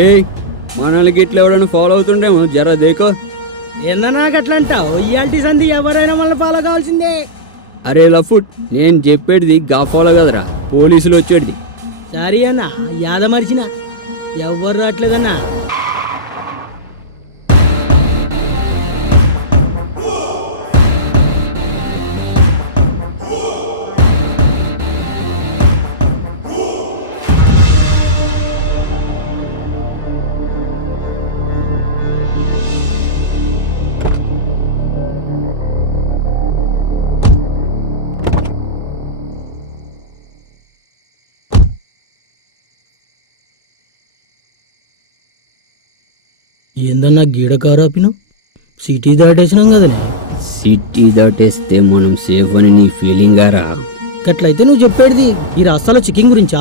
ఏయ్ మనల్ని గిట్ల ఎవడన్నా ఫాలో అవుతుండేమో జర దేకో. ఏందా నాకు అట్లా అంటావు? ఇయాల్టి సంధి ఎవరైనా మళ్ళీ ఫాలో కావాల్సిందే. అరే లఫుట్, నేను చెప్పేటిది గా ఫాలో కదరా, పోలీసులు వచ్చేటిది. సారీ అన్న, యాద మరిచిన ఎవ్వరు రావట్లేదన్నా. ఏందన్నా గీడకారాపిను? సిటీ దాటేసినాం కదనే. సిటీ దాటేస్తే మనం సేఫ్ అని నీ ఫీలింగ్ రా? గట్లయితే నువ్వు చెప్పేది ఈ రాష్ట్రాల చెకింగ్ గురించా?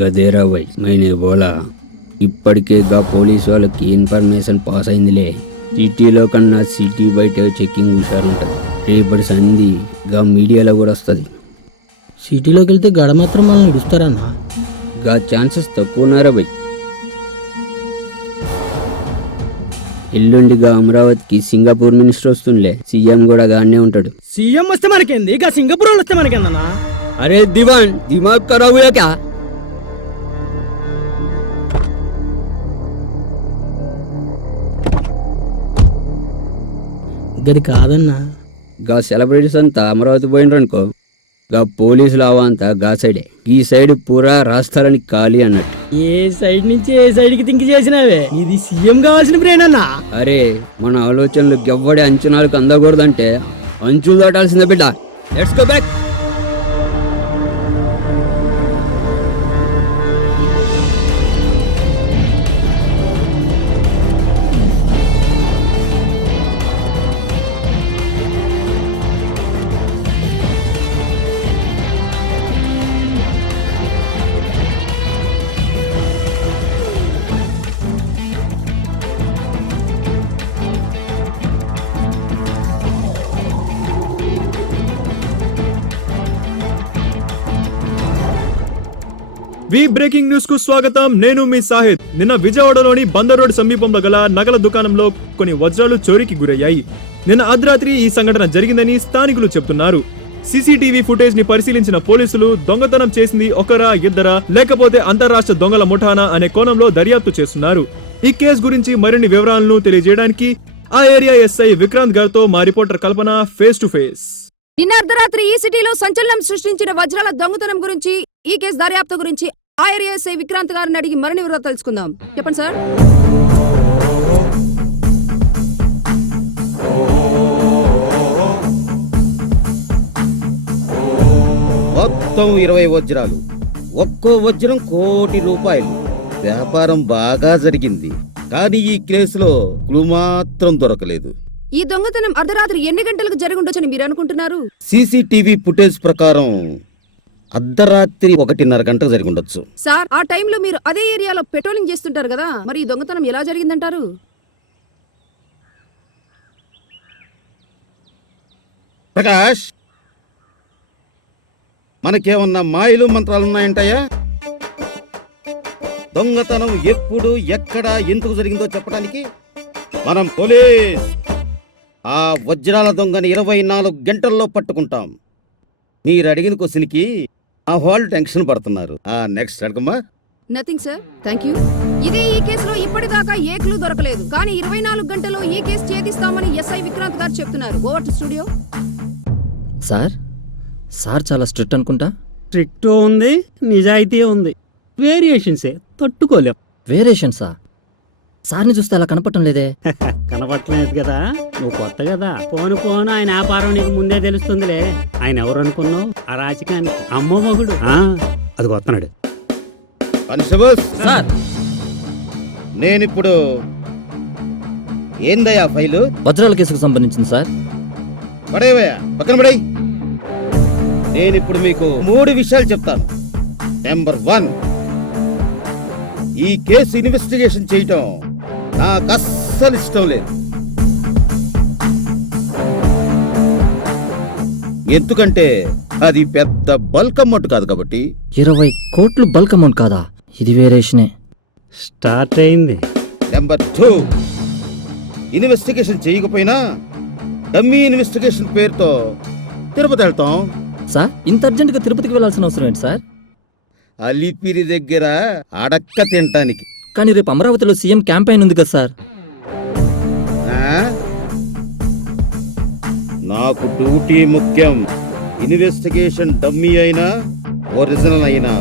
గదేరా వై మైనే బోలా. ఇప్పటికే గా పోలీసు వాళ్ళకి ఇన్ఫర్మేషన్ పాస్ అయిందిలే. సిటీలో కన్నా సిటీ బయట చెకింగ్ హుషారుంటది. రేపటి సంధి గా మీడియాలో కూడా వస్తుంది. సిటీలోకి వెళ్తే గడ మాత్రం మనల్ని ఇడుస్తారన్నా? గా ఛాన్సెస్ తక్కువ ఉన్నారా బై. ఎల్లుండిగా అమరావతికి సింగపూర్ మినిస్టర్ వస్తుండే, సీఎం కూడా గానే ఉంటాడు. సీఎం వస్తే మనకేంది, ఇక సింగపూర్ వాళ్ళు వస్తే మనకేందన్నా? అరే దివాన్, దిమాగ్ ఖరాబ్ హుయా క్యా? గది కాదన్నా. గా సెలబ్రిటీస్ అంతా అమరావతి పోయినరు అనుకో, గా పోలీసులు అవంతా గా సైడే. ఈ సైడ్ పూరా రాస్తారని ఖాళీ అన్నట్టు. ఏ సైడ్ నుంచి ఏ సైడ్ కి థింక్ చేసినావే? ఇది సీఎం కావాల్సిన బ్రెయిన్ అన్నా. అరే మన ఆలోచనలు గవ్వడి అంచనాలకు అందకూడదంటే అంచులు దాటాల్సిందే బిడ్డ. Let's go back. వి బ్రేకింగ్ న్యూస్ కు స్వాగతం. నేను మీ సాహిద్. నిన్న విజయవాడలోని బందర్ రోడ్ సమీపంలో గల నగల దుకాణంలో కొన్ని వజ్రాలు చోరీకి గురయ్యాయి. నిన్న అర్ధరాత్రి ఈ సంఘటన జరిగిందని స్థానికులు చెబుతున్నారు. సీసీటీవీ ఫుటేజ్ ని పరిశీలించిన పోలీసులు దొంగతనం చేసింది ఒకరా ఇద్దరా లేకపోతే అంతర్రాష్ట్ర దొంగల ముఠానా అనే కోణంలో దర్యాప్తు చేస్తున్నారు. ఈ కేసు గురించి మరిన్ని వివరాలను తెలియజేయడానికి ఆ ఏరియా ఎస్ఐ విక్రాంత్ గారితో మా reporter Kalpana face to face. నిన్న అర్ధరాత్రి ఈ సిటీలో సంచలనం సృష్టించిన వజ్రాల దొంగతనం గురించి, ఈ కేసు దర్యాప్తు గురించి ఆ ఏరియా ఎస్ఐ విక్రాంత్ గారిని అడిగి మరిన్ని వివరాలు తెలుసుకుందాం. చెప్పండి సార్. మొత్తం 20 వజ్రాలు, ఒక్కో వజ్రం ₹1,00,00,000. వ్యాపారం బాగా జరిగింది, కానీ ఈ కేసులో క్లూ మాత్రం దొరకలేదు. ఈ దొంగతనం అర్ధరాత్రి ఎన్ని గంటలకు జరుగుండొచ్చని మీరు అనుకుంటున్నారు? సీసీటీవీ ఫుటేజ్ ప్రకారం అర్ధరాత్రి 1:30 గంటకు జరిగి ఉండొచ్చు. సార్, ఆ టైంలో మీరు అదే ఏరియాలో పెట్రోలింగ్ చేస్తుంటారు కదా, మరి ఈ దొంగతనం ఎలా జరిగిందంటారు? ప్రకాష్, మనకేమన్నా మాయలు మంత్రాలున్నాయంటాయా? దొంగతనం ఎప్పుడు, ఎక్కడ, ఎందుకు జరిగిందో చెప్పడానికి మనం పోలీస్ ఆ వజ్రాల దొంగని 24 గంటల్లో పట్టుకుంటాం. మీరు అడిగిన క్వశ్చన్కి ఆ వాళ్ళు టెన్షన్ పడుతున్నారు. నెక్స్ట్ అడగమ్మా. Nothing sir, thank you. ఇదే ఈ కేసులో ఇప్పటిదాకా ఏ క్లూ దొరకలేదు, కానీ 24 గంటల్లో ఈ కేసు ఛేదిస్తామని ఎస్ఐ విక్రాంత్ గారు చెప్తున్నారు. Over to studio. సార్ చాలా స్ట్రిక్ట్ అనుకుంటా. స్ట్రిక్ట్ ఉంది, నిజాయితీ ఉంది, వేరియేషన్సే తట్టుకోలేం. వేరియేషన్సా? సార్ని చూస్తే అలా కనపడటం లేదే. కనపట్లేదు కదా, నువ్వు కొత్త కదా. పోను ఆయన వ్యాపారం నీకు ముందే తెలుస్తుందిలే. ఆయన ఎవరు అనుకున్నావు? ఆ రాజకానికి అమ్మో మగుడు. అది కొత్తనాడు. కానిస్టేబుల్స్, సార్, నేనిప్పుడు ఏందయ్యా ఫైలు? వజ్రాల కేసుకు సంబంధించింది సార్. పడేవయ్యా, పక్కన పడేయ్. నేనిప్పుడు మీకు 3 విషయాలు చెప్తాను. నెంబర్ 1, ఈ కేసు ఇన్వెస్టిగేషన్ చేయటం నాకు అస్సలు ఇష్టం లేదు. ఎందుకంటే అది పెద్ద బల్క్ అమౌంట్ కాదు కాబట్టి. 20 కోట్లు బల్క్ అమౌంట్ కాదా? ఇది వేరియేషనే. స్టార్ట్ అయింది. నెంబర్ 2, ఇన్వెస్టిగేషన్ చేయకపోయినా డమ్మీ ఇన్వెస్టిగేషన్ పేరుతో తిరుపతి వెళ్తాం. సార్, ఇంత అర్జెంటుగా తిరుపతికి వెళ్ళాల్సిన అవసరం ఏంటి సార్? అలిపిరి దగ్గర అడక్క తినటానికి. కానీ రేపు అమరావతిలో సీఎం క్యాంపెయిన్ ఉంది కదా సార్. ఆ? నాకు డ్యూటీ ముఖ్యం. ఇన్వెస్టిగేషన్ డమ్మీ అయినా ఒరిజినల్ అయినా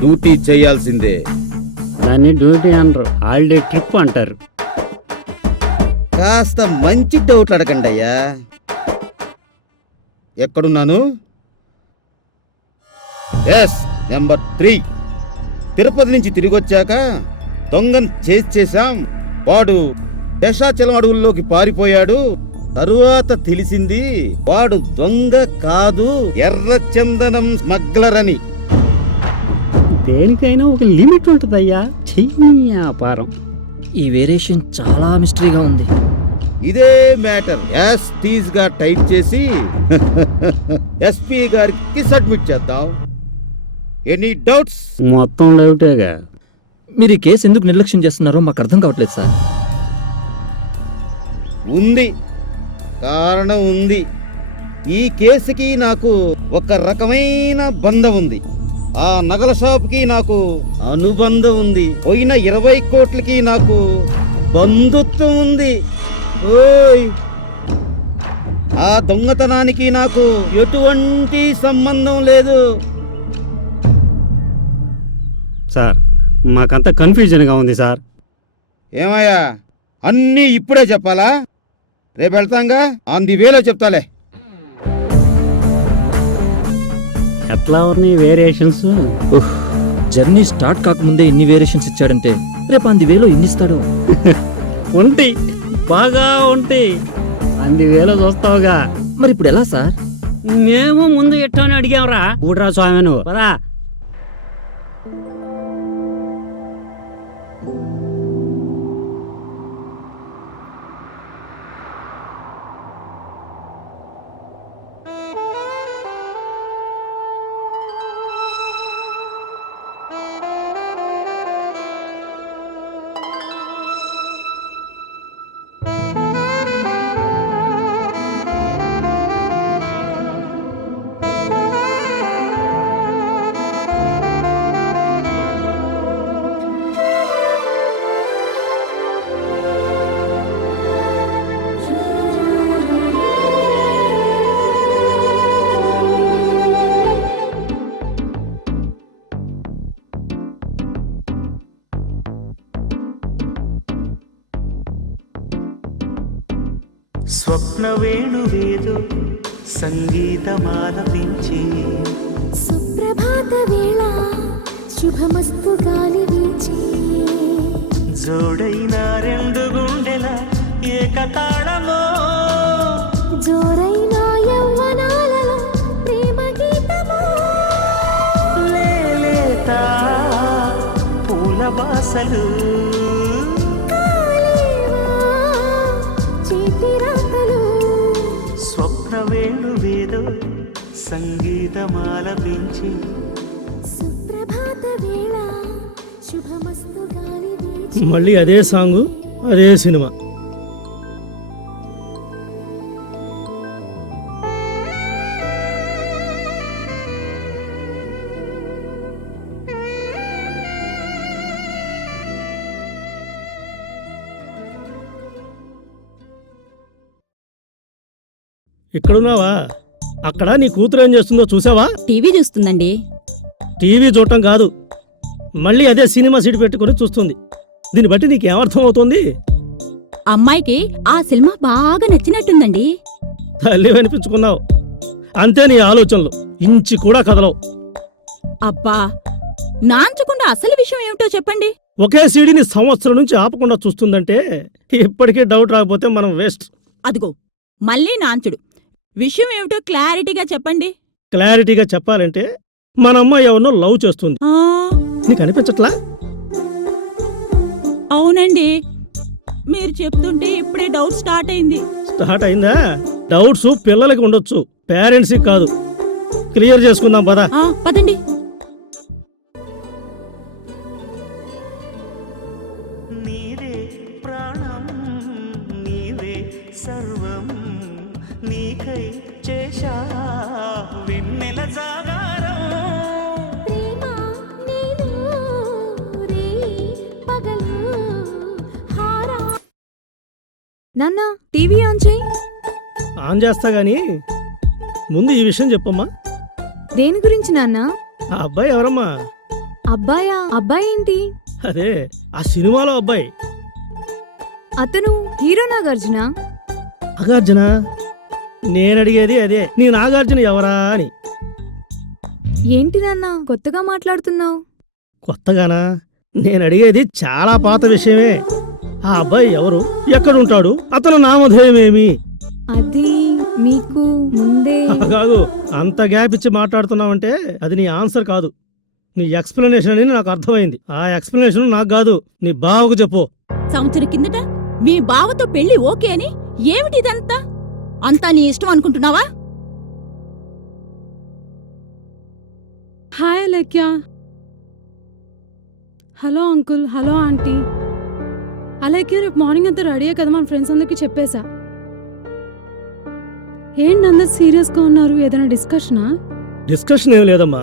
డ్యూటీ చేయాల్సిందే. దాన్ని డ్యూటీ అనరు, హాలిడే ట్రిప్ అంటారు. కాస్త మంచి డౌట్లు అడగండి అయ్యా. ఎక్కడున్నాను? ఎస్, నెంబర్ 3, తిరుపతి నుంచి తిరిగి వచ్చాక దొంగను చేసాం. వాడు దశాచలం అడవుల్లోకి పారిపోయాడు. తరువాత తెలిసింది వాడు దొంగ కాదు, ఎర్ర చందనం స్మగ్లర్ అని. దేనికైనా ఒక లిమిట్ ఉంటుందయ్యా. చెయ్యి వ్యాపారం. ఈ వేరియేషన్ చాలా మిస్టరీగా ఉంది. ఇదే మ్యాటర్ యాస్టీస్ గా టైప్ చేసి ఎస్పీ గారికి సబ్మిట్ చేద్దాం. Any doubts? మొత్తం డౌటేగా. మీరు ఈ కేసు ఎందుకు నిర్లక్ష్యం చేస్తున్నారో మాకు అర్థం కావట్లేదు సార్. ఉంది, కారణం ఉంది. ఈ కేసుకి నాకు ఒక రకమైన బంధం ఉంది. ఆ నగల షాప్కి నాకు అనుబంధం ఉంది. పోయిన 20 కోట్లకి నాకు బంధుత్వం ఉంది. ఓయ్, ఆ దొంగతనానికి నాకు ఎటువంటి సంబంధం లేదు. సార్, మాకంతా కన్ఫ్యూజన్గా ఉంది సార్. ఏమయ్యా, అన్నీ ఇప్పుడే చెప్పాలా? రేపు వెళ్తాంగా, ఆన్ ది వేలో చెప్తాలే. ఎట్లా ఉన్నాయి వేరియేషన్స్? జర్నీ స్టార్ట్ కాకముందే ఇన్ని వేరియేషన్స్ ఇచ్చాడంటే రేపు అంది వేలో ఇన్ని ఇస్తాడు. ఉంటాయి, బాగా ఉంటాయి. 2000 చూస్తావుగా. మరి ఇప్పుడు ఎలా సార్? మేము ముందు ఎట్టని అడిగాంరా. ఊడ్రా స్వామి, నువ్వు పదా. స్వప్న వేణువేదో సంగీతమాలపించి సుప్రభాత వేళ శుభమస్తు గాలి వీచి జోడైన 2 గుండెల ఏకతాళమో జోరైన యవ్వనాలలో ప్రేమ గీతమో లేలేత పూల వాసలు స్వప్న వేణువేదో సంగీతమాలపించి సుప్రభాత వేళ శుభమస్తు గాలి వీచి. మళ్ళీ అదే సాంగు, అదే సినిమా. ఇక్కడున్నావా? అక్కడ నీ కూతురు ఏం చేస్తుందో చూసావా? టీవీ చూస్తుందండి. టీవీ చూడటం కాదు, మళ్ళీ అదే సినిమా సీట్ పెట్టుకుని చూస్తుంది. దీన్ని బట్టి నీకేమర్థం అవుతోంది? అమ్మాయికి ఆ సినిమా బాగా నచ్చినట్టుందండి. తల్లి అనిపించుకున్నావు, అంతే నీ ఆలోచనలు ఇంచి కూడా కదలవు. అబ్బా, నాంచకుండా అసలు విషయం ఏమిటో చెప్పండి. ఒకే సీడీని సంవత్సరం నుంచి ఆపకుండా చూస్తుందంటే ఇప్పటికీ డౌట్ రాకపోతే మనం వేస్ట్. అదిగో మళ్ళీ నాంచుడు. విషయం ఏమిటో క్లారిటీగా చెప్పండి. క్లారిటీగా చెప్పాలంటే మన అమ్మాయి ఎవరినో లవ్ చేస్తుంది. ఆ, నీకు అనిపించట్లా? అవునండి, మీరు చెప్తుంటే ఇప్పుడే డౌట్ స్టార్ట్ అయింది. స్టార్ట్ అయిందా? డౌట్స్ పిల్లలకి ఉండొచ్చు, పేరెంట్స్కి కాదు. క్లియర్ చేసుకుందాం పదా. పదండి. నీదే ప్రాణం నీవే సర్వం నీకై చేశా వెన్నెల జాగారం. ప్రేమ నేను రే పగలు హారా. నాన్న టీవీ ఆన్ చేయి. ఆన్ చేస్తా గానీ ముందు ఈ విషయం చెప్పమ్మా. దేని గురించి నాన్న? ఆ అబ్బాయి ఎవరమ్మా? అబ్బాయా? అబ్బాయి ఏంటి? అదే ఆ సినిమాలో అబ్బాయి. అతను హీరో నాగార్జున. నాగార్జున? నేను అడిగేది అదే, నీ నాగార్జున ఎవరా అని. ఏంటి నాన్న కొత్తగా మాట్లాడుతున్నావు? కొత్తగానా? నేను అడిగేది చాలా పాత విషయమే. ఆ అబ్బాయి ఎవరు, ఎక్కడుంటాడు, అతను నామధేయమేమి? అది మీకు ముందే. కాదు, అంత గ్యాప్ ఇచ్చి మాట్లాడుతున్నావంటే అది నీ ఆన్సర్ కాదు, నీ ఎక్స్ప్లెనేషన్ అని నాకు అర్థమైంది. ఆ ఎక్స్ప్లెనేషన్ నాకు కాదు, నీ బావకు చెప్పు. సంవత్సరం కిందట మీ బావతో పెళ్లి ఓకే అని ఏమిటిదంతా? అంతా నీ ఇష్టం అనుకుంటున్నావా? Hi Alekhya. Hello uncle, hello aunty. Alekhya, రేపు మార్నింగ్ అంతా రెడీ కదా, మన ఫ్రెండ్స్ అందరికీ చెప్పేశా. ఏంటి అందరు సీరియస్గా ఉన్నారు? ఏదైనా డిస్కషనా? డిస్కషన్ ఏం లేదమ్మా.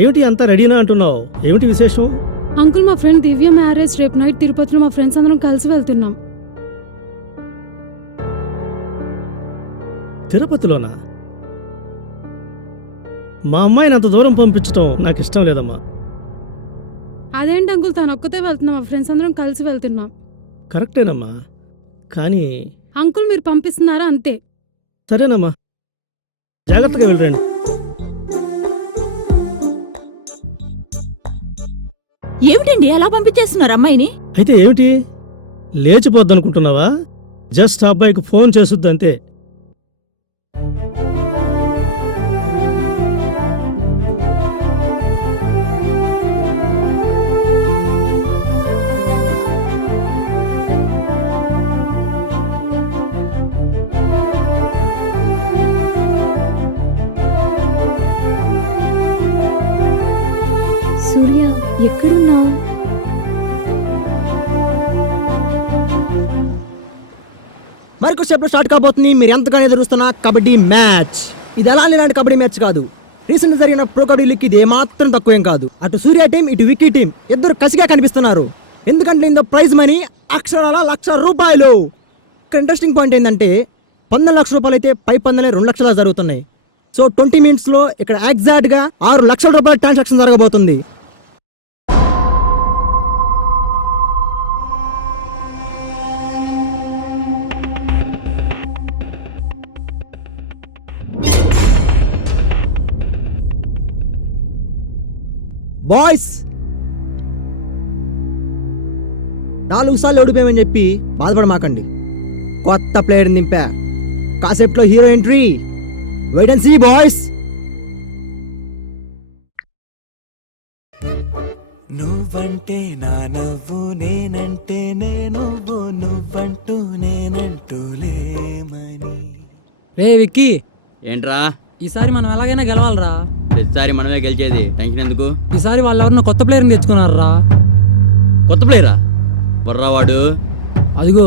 ఏమిటి అంతా రెడీనా అంటున్నావు? ఏమిటి విశేషం? అంకుల్, మా ఫ్రెండ్ దివ్య మ్యారేజ్ రేపు నైట్ తిరుపతిలో. మా ఫ్రెండ్స్ అందరం కలిసి వెళ్తున్నాం. తిరుపతిలోనా? మా అమ్మాయిని అంత దూరం పంపించటం నాకు ఇష్టం లేదమ్మా. అదేంటి అంకుల్, తను ఒక్కతే వెళ్తున్నాం, మా ఫ్రెండ్స్ అందరం కలిసి వెళ్తున్నాం. కరెక్టేనమ్మా, కానీ అంకుల్ మీరు పంపిస్తున్నారా? అంతే. సరేనమ్మా, జాగ్రత్తగా వెళ్ళరండి. ఏమిటండి అలా పంపించేస్తున్నారు అమ్మాయిని? అయితే ఏమిటి, లేచిపోద్దనుకుంటున్నావా? జస్ట్ ఆ అబ్బాయికి ఫోన్ చేసుద్ది అంతే. సూర్య, ఎక్కడున్నావు? మరికొద్దిసేపు స్టార్ట్ కాబోతుంది మీరు ఎంతగానో ఎదురుస్తున్న కబడ్డీ మ్యాచ్. ఇది ఎలా ఇలాంటి కబడ్డీ మ్యాచ్ కాదు, రీసెంట్ జరిగిన ప్రో కబడ్డీ లీగ్ ఇది ఏమాత్రం తక్కువేం కాదు. అటు సూర్య టీం, ఇటు విక్కీ టీం ఇద్దరు కసిగా కనిపిస్తున్నారు. ఎందుకంటే ఇందులో ప్రైజ్ మనీ అక్షరాల ₹1,00,000. ఇక్కడ ఇంట్రెస్టింగ్ పాయింట్ ఏంటంటే 15 లక్షల రూపాయలు అయితే పై పందెలే 2 లక్షలు జరుగుతున్నాయి. సో 20 మినిట్స్లో ఇక్కడ ఎగ్జాక్ట్గా ₹6 లక్షల ట్రాన్సాక్షన్ జరగబోతుంది. బాయ్స్, 4 సార్లు ఓడిపోయామని చెప్పి బాధపడమాకండి. కొత్త ప్లేయర్ నింపా, కాసేపులో hero entry. Wait and see boys. నువ్వంటే నా నవ్వు, నేనంటే నేను నువ్వంటూ నేనంటూ లేమని. రే విక్కీ, ఏంట్రా ఈసారి మనం ఎలాగైనా గెలవాలరా. ప్రతిసారి మనమే గెలిచేది, టెన్షన్ ఎందుకు? ఈసారి వాళ్ళు ఎవరినో కొత్త ప్లేయర్ని తెచ్చుకున్నారా. కొత్త ప్లేయరా? బుర్రావాడు. అదిగో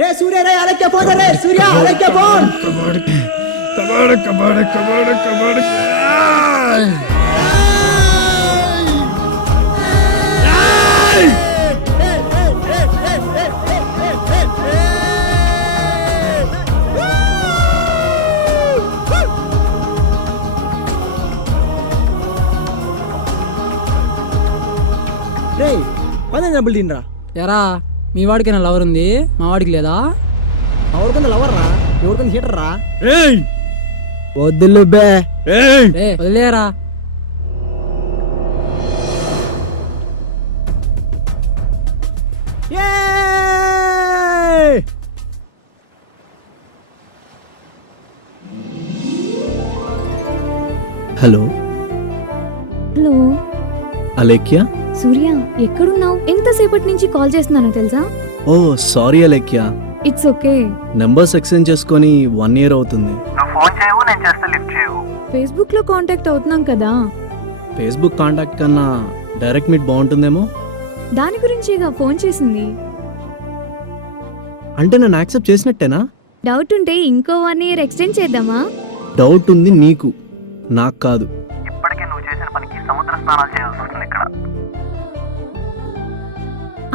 రే సూర్య రే అలెక్కే ఫోన్ రే సూర్య అలెక్కే ఫోన్ రే 15 డబ్బులు తినరా ఎరా మీ వాడికి నా లవర్ ఉంది మా వాడికి లేదా ఎవరికొంద లవర్ రా ఎవరికొంద హీటర్ రా ఏయ్ వద్దులు బే ఏయ్ రే వదిలేరా హలో హలో అలేఖ్య సూర్య ఎక్కడున్నావు? ఎంతసేపటి నుంచి కాల్ చేస్తున్నానో తెలుసా? Oh sorry Alekhya, it's okay. Numbers exchange చేసుకొని 1 year అవుతుంది. ఫేస్బుక్ లో కాంటాక్ట్ అవుతున్నాం కదా. ఫేస్బుక్ కాంటాక్ట్ కన్నా డైరెక్ట్ మీట్ బాగుంటుందేమో. దాని గురించేగా ఫోన్ చేసింది. అంటే నన్ను యాక్సెప్ట్ చేసినట్టేనా? డౌట్ ఉంటే ఇంకో 1 year ఎక్స్టెండ్ చేద్దామా? డౌట్ ఉంది నీకు, నాకు కాదు.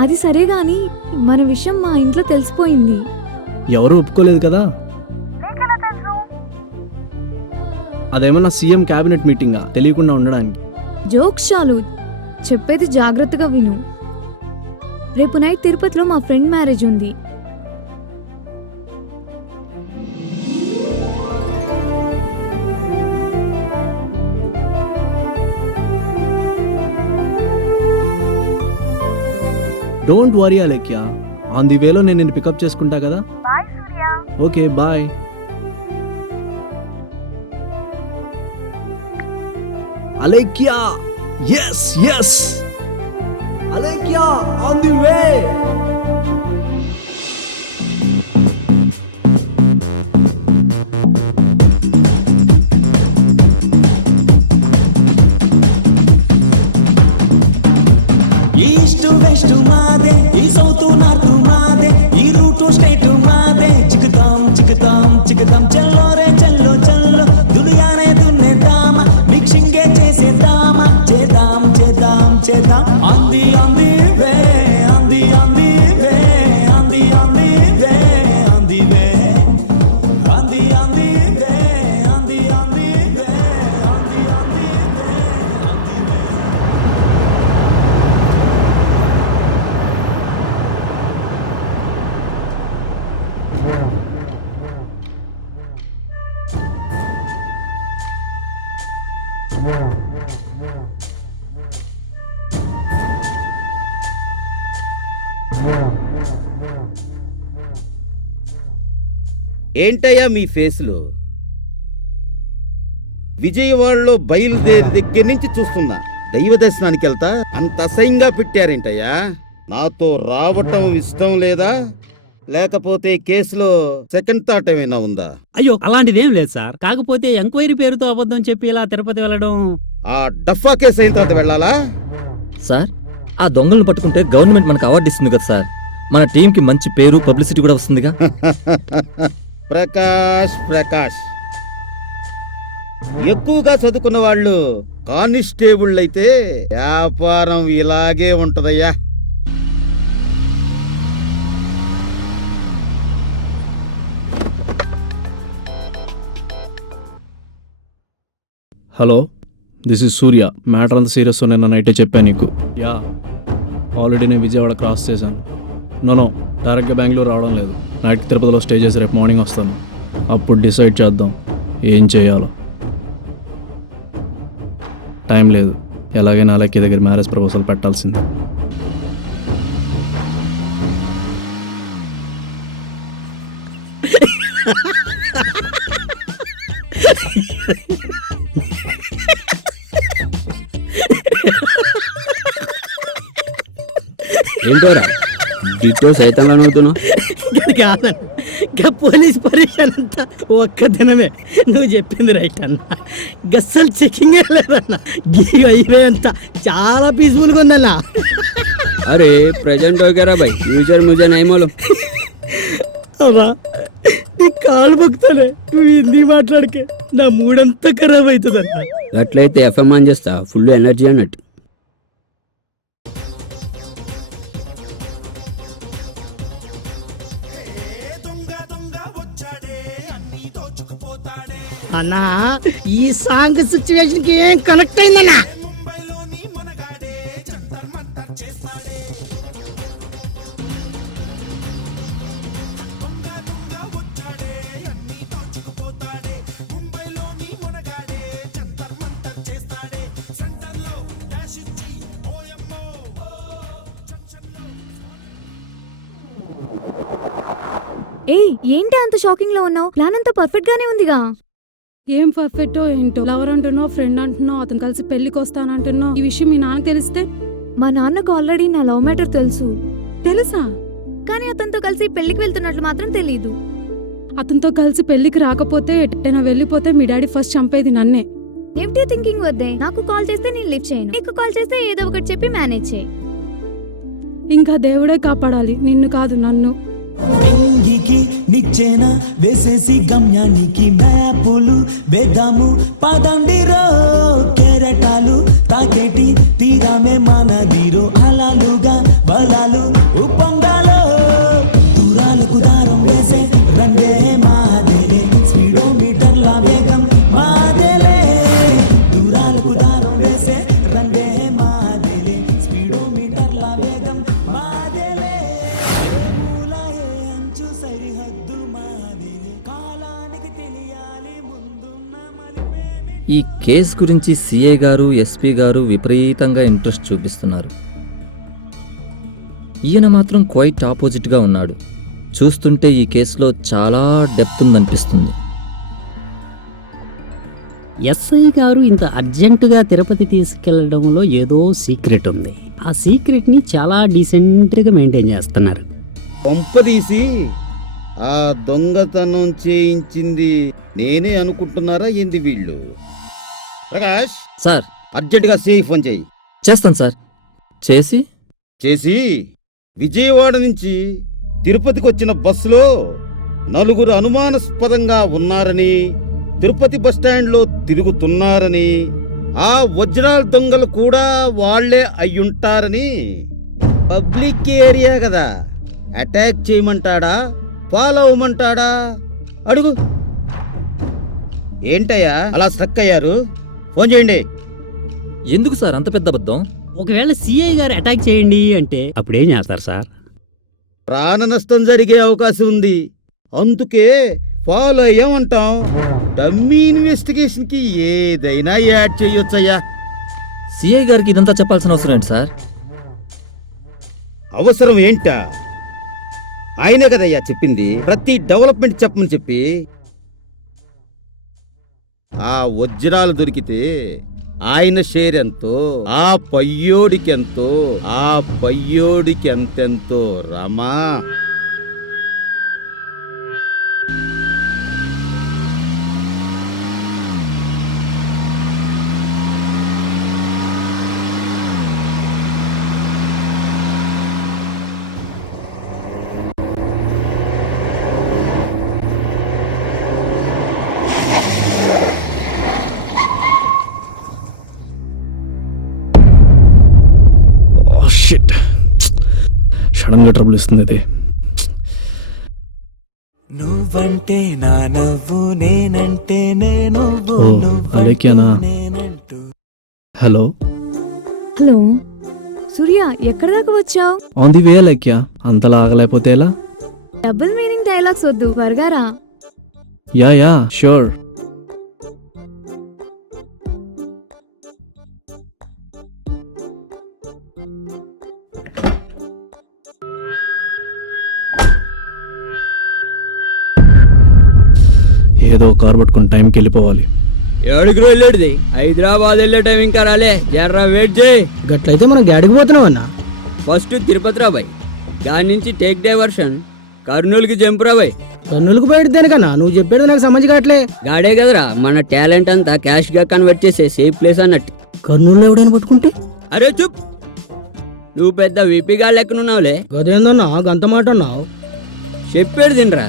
అది సరే గాని మన విషయం మా ఇంట్లో తెలిసిపోయింది. ఎవరు ఒప్పుకోలేదు కదా? అదేమన్నా సీఎం క్యాబినెట్ మీటింగా తెలియకుండా ఉండడానికి? జోక్స్ చాలు, చెప్పేది జాగ్రత్తగా విను. రేపు నైట్ తిరుపతిలో మా ఫ్రెండ్ మ్యారేజ్ ఉంది. Don't worry Alekhya, on the వేలో నేను నిన్ను పికప్ చేసుకుంటా కదా. Okay bye. Alekhya yes yes Alekhya on the way. East west మాదే, ఈ సౌత్ నార్త్ మాదే, ఈ రూట్ స్టేట్ మాదే. చిక్కుతాం చిక్కుతాం చిక్కుతాం చల్లో రే చల్లో చల్లో, దునియానే దున్నేద్దామా, మిక్సింగే చేసేద్దామా, చేద్దాం చేద్దాం చేద్దాం. అంది అంది వే అంది అంది వే అంది అంది వే అంది వే అంది అంది వే అంది అంది వే అంది అంది వే అంది వే. ఏంటయ్యా మీ ఫేస్లు? విజయవాడలో బయలుదేరి దగ్గర నుంచి చూస్తున్నా. దైవ దర్శనానికి వెళ్తా అంత అసహ్యంగా పెట్టారేంటయ్యా? నాతో రావటం ఇష్టం లేదా, లేకపోతే కేసులో సెకండ్ థాట్ ఏమైనా ఉందా? అయ్యో అలాంటిదేం లేదు సార్. కాకపోతే ఎంక్వైరీ పేరుతో అబద్ధం చెప్పి ఇలా తిరుపతి వెళ్ళడం. ఆ డఫా కేసు అయిన తర్వాత వెళ్ళాలా? సార్, ఆ దొంగలను పట్టుకుంటే గవర్నమెంట్ మనకు అవార్డు ఇస్తుంది కదా సార్. మన టీంకి మంచి పేరు పబ్లిసిటీ కూడా వస్తుందిగా. ప్రకాష్ ప్రకాష్, ఎక్కువగా చదువుకున్న వాళ్ళు కానిస్టేబుల్ అయితే వ్యాపారం ఇలాగే ఉంటదయ్యా. Hello, this is Surya. Matter అంత సీరియస్ నిన్న నైటే చెప్పాను నీకు. యా, ఆల్రెడీ నేను విజయవాడ క్రాస్ చేశాను. నో డైరెక్ట్గా బెంగళూరు రావడం లేదు. నైట్కి తిరుపతిలో స్టే చేసి రేపు మార్నింగ్ వస్తాను. అప్పుడు డిసైడ్ చేద్దాం ఏం చేయాలో. టైం లేదు, ఎలాగైనా అలెక్కి దగ్గర మ్యారేజ్ ప్రపోజల్ పెట్టాల్సిందే. ఏంటోరా డిటో సైతంగా నవ్వుతున్నావు? కాదన్న పోలీస్ పరీక్ష అంతా ఒక్క దినమే. నువ్వు చెప్పింది రైట్ అన్న. గస్సలు చెకింగ్ లేదన్న. హైవే అంతా చాలా పీస్ఫుల్గా ఉందన్న. అరే ప్రెజెంట్ ఓకేరా భాయ్, ఫ్యూచర్ ముజే నై మాలూమ్. అమ్మా నీ కాలు మొక్కుతానే, నువ్వు హిందీ మాట్లాడకే, నా మూడంతా ఖరాబ్ అవుతుందన్నా. అట్లయితే ఎఫ్ఎం ఆన్ చేస్తా, ఫుల్ ఎనర్జీ అన్నట్టు. అన్నా ఈ సాంగ్ సిచ్యువేషన్ కి ఏం కనెక్ట్ అయిందన్నా? ఏయ్ ఏంటి అంత షాకింగ్ లో ఉన్నావు? ప్లాన్ అంతా పర్ఫెక్ట్ గానే ఉందిగా. ఏం పర్ఫెక్టో ఏంటో, లవర్ అంటున్నావు, ఫ్రెండ్ అంటున్నావు, అతను కలిసి పెళ్లికి వస్తానంటున్నావు. ఈ విషయం మీ నాన్నకి తెలిస్తే? మా నాన్నకు ఆల్రెడీ నా లవ్ మ్యాటర్ తెలుసు. తెలుసా? కానీ అతనితో కలిసి పెళ్లికి వెళ్తున్నట్లు మాత్రం తెలీదు. అతనితో కలిసి పెళ్లికి రాకపోతే ఎట్టైనా వెళ్ళిపోతే మీ డాడీ ఫస్ట్ చంపేది నన్నే. నెగిటివ్ థింకింగ్ వద్దే. నాకు కాల్ చేస్తే నేను లిఫ్ట్ చేయను, నీకు కాల్ చేస్తే ఏదో ఒకటి చెప్పి మేనేజ్ చేయి. ఇంకా దేవుడే కాపాడాలి, నిన్ను కాదు నన్ను. నింగికి నిచ్చెన వేసేసి గమ్యానికి మ్యాపులు వేద్దాము పదండిరో, కెరటాలు తాకేటి తీరామే మనదిరో, అలాలుగా బలాలు ఉప్పొంగాలో, దూరాలకు దారం వేసే రండే మాదేలే, స్పీడోమీటర్ల వేగం మాదేలే, దూరాలకు దారం వేసే రండే మాదేలే, స్పీడోమీటర్ల వేగం మాదేలే, మూలాయే అంచు సరిహద్దు మాదేలే, కాలానికి తెలియాలి ముందున్న మలిపేమి. ఈ కేసు గురించి సిఐ గారు ఎస్పీ గారు విపరీతంగా ఇంట్రెస్ట్ చూపిస్తున్నారు. ఈయన మాత్రం క్వైట్ ఆపోజిట్గా ఉన్నాడు. చూస్తుంటే ఈ కేసులో చాలా డెప్త్ ఉందనిపిస్తుంది. ఎస్ఐ గారు ఇంత అర్జెంటుగా తిరుపతి తీసుకెళ్లడంలో ఏదో సీక్రెట్ ఉంది. ఆ సీక్రెట్ ని చాలా డీసెంట్ గా మెయింటైన్ చేస్తున్నారు. పంపదీసి ఆ దొంగతనం చేయించింది నేనే అనుకుంటున్నారా ఏంది వీళ్ళు? ప్రకాష్, సార్ అర్జెంటుగా సిఐ ఫోన్ చేయి. చేస్తాను సార్. చేసి విజయవాడ నుంచి తిరుపతికి వచ్చిన బస్సులో నలుగురు అనుమానాస్పదంగా ఉన్నారని, తిరుపతి బస్టాండ్లో తిరుగుతున్నారని, ఆ వజ్రాల దొంగలు కూడా వాళ్లే అయ్యుంటారని, పబ్లిక్ ఏరియా కదా, అటాక్ చేయమంటాడా ఫాలో అవ్వమంటాడా అడుగు. ఏంటయ్యా అలా స్ట్రక్ అయ్యారు? ఫోన్ చేయండి. ఎందుకు సార్ అంత పెద్ద అబద్ధం? ఒకవేళ సిఐ గారు అటాక్ చేయండి అంటే అప్పుడేం చేస్తారు సార్? ప్రాణ నష్టం జరిగే అవకాశం ఉంది, అందుకే ఫాలో అయ్యామంటాం. డమ్మీ ఇన్వెస్టిగేషన్ కి ఏదైనా యాడ్ చేయొచ్చయ్యా. సిఐ గారికి ఇదంతా చెప్పాల్సిన అవసరం ఏంటి సార్? అవసరం ఏంటా? ఆయనే కదయ్యా చెప్పింది ప్రతి డెవలప్మెంట్ చెప్పమని చెప్పి. ఆ వజ్రాలు దొరికితే ఆయన షేర్ ఎంతో, ఆ పయ్యోడికెంతో, ఆ పయ్యోడికి ఎంతెంతో రమా. సడన్ గా ట్రబుల్ ఇస్తుంది ఇది. నువ్వంటే నా నవ్వు, నేనంటే నేను అలేఖ్యానా? హలో హలో సూర్య, ఎక్కడ దాకా వచ్చావు? ఆన్ ది వే అలేఖ్య. అంతలా ఆగలేకపోతే ఎలా? డబుల్ మీనింగ్ డైలాగ్స్ వద్దు, త్వరగా రా. Yeah sure. ఏదో కార్ పట్టుకుని టైంకి వెళ్ళిపోవాలి. ఏడుగురు వెళ్ళేది? హైదరాబాద్ వెళ్ళే టైం ఇంకా రాలే, జర్రా వెయిట్ చేయి. గట్లయితే మనం గాడికి పోతున్నాం అన్నా. ఫస్ట్ తిరుపతి రాబాయ్, దాని నుంచి టేక్ డైవర్షన్ కర్నూలుకి జంప్ రాబాయ్. కన్నులకు పోయేదానికన్నా నువ్వు చెప్పేది నాకు సంబంధం కావట్లే. గాడే కదరా మన టాలెంట్ అంతా క్యాష్ గా కన్వర్ట్ చేసే సేఫ్ ప్లేస్ అన్నట్టు. కర్నూలులో ఎవడైనా పట్టుకుంటే? అరే చూప్, నువ్వు పెద్ద విపిగా లెక్కనున్నావులే. గదేందన్నా గంత మాట అన్నావు? చెప్పాడు తినరా.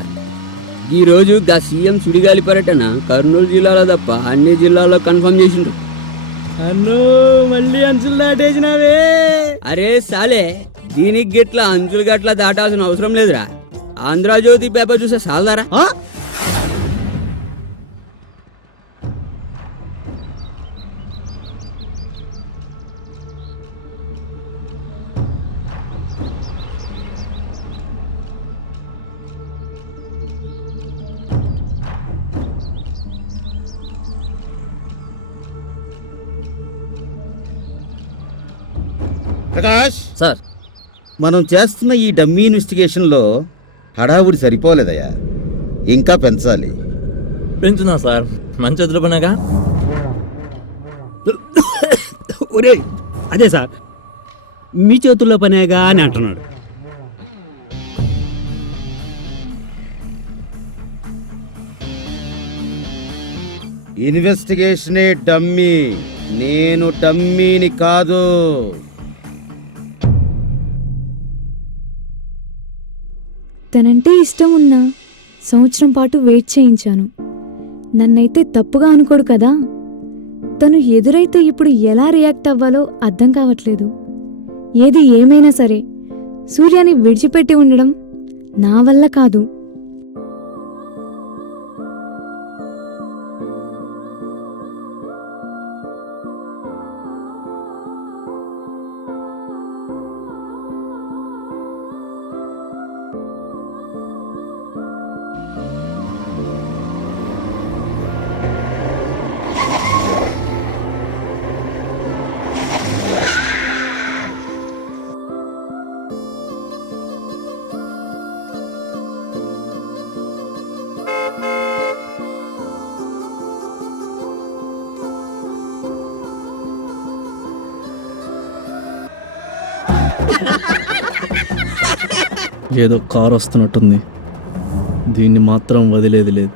ఈరోజు గా సీఎం సుడిగాలి పర్యటన కర్నూలు జిల్లాలో తప్ప అన్ని జిల్లాల్లో కన్ఫర్మ్ చేసిండ్రు. అన్నో మళ్ళీ అంచులు దాటేసినావే. అరే సాలే, దీనికి గిట్లా అంచులు గట్లా దాటాల్సిన అవసరం లేదురా. ఆంధ్రజ్యోతి పేపర్ చూసే సాలదారా. ప్రకాష్, సార్ మనం చేస్తున్న ఈ డమ్మీ ఇన్వెస్టిగేషన్లో హడావుడి సరిపోలేదయ్యా, ఇంకా పెంచాలి. పెంచున్నా సార్, మంచి వదిలి పడినాగా. ఒరే అదే సార్, మీ చేతుల్లో పనేగా అని అంటున్నాడు. ఇన్వెస్టిగేషనే డమ్మీ, నేను డమ్మీని కాదు. తనంటే ఇష్టం ఉన్నా సంవత్సరం పాటు వెయిట్ చేయించాను. నన్నైతే తప్పుగా అనుకోడు కదా. తను ఎదురైతే ఇప్పుడు ఎలా రియాక్ట్ అవ్వాలో అర్థం కావట్లేదు. ఏది ఏమైనా సరే సూర్యాని విడిచిపెట్టి ఉండడం నా వల్ల కాదు. ఏదో కారు వస్తున్నట్టుంది, దీన్ని మాత్రం వదిలేది లేదు.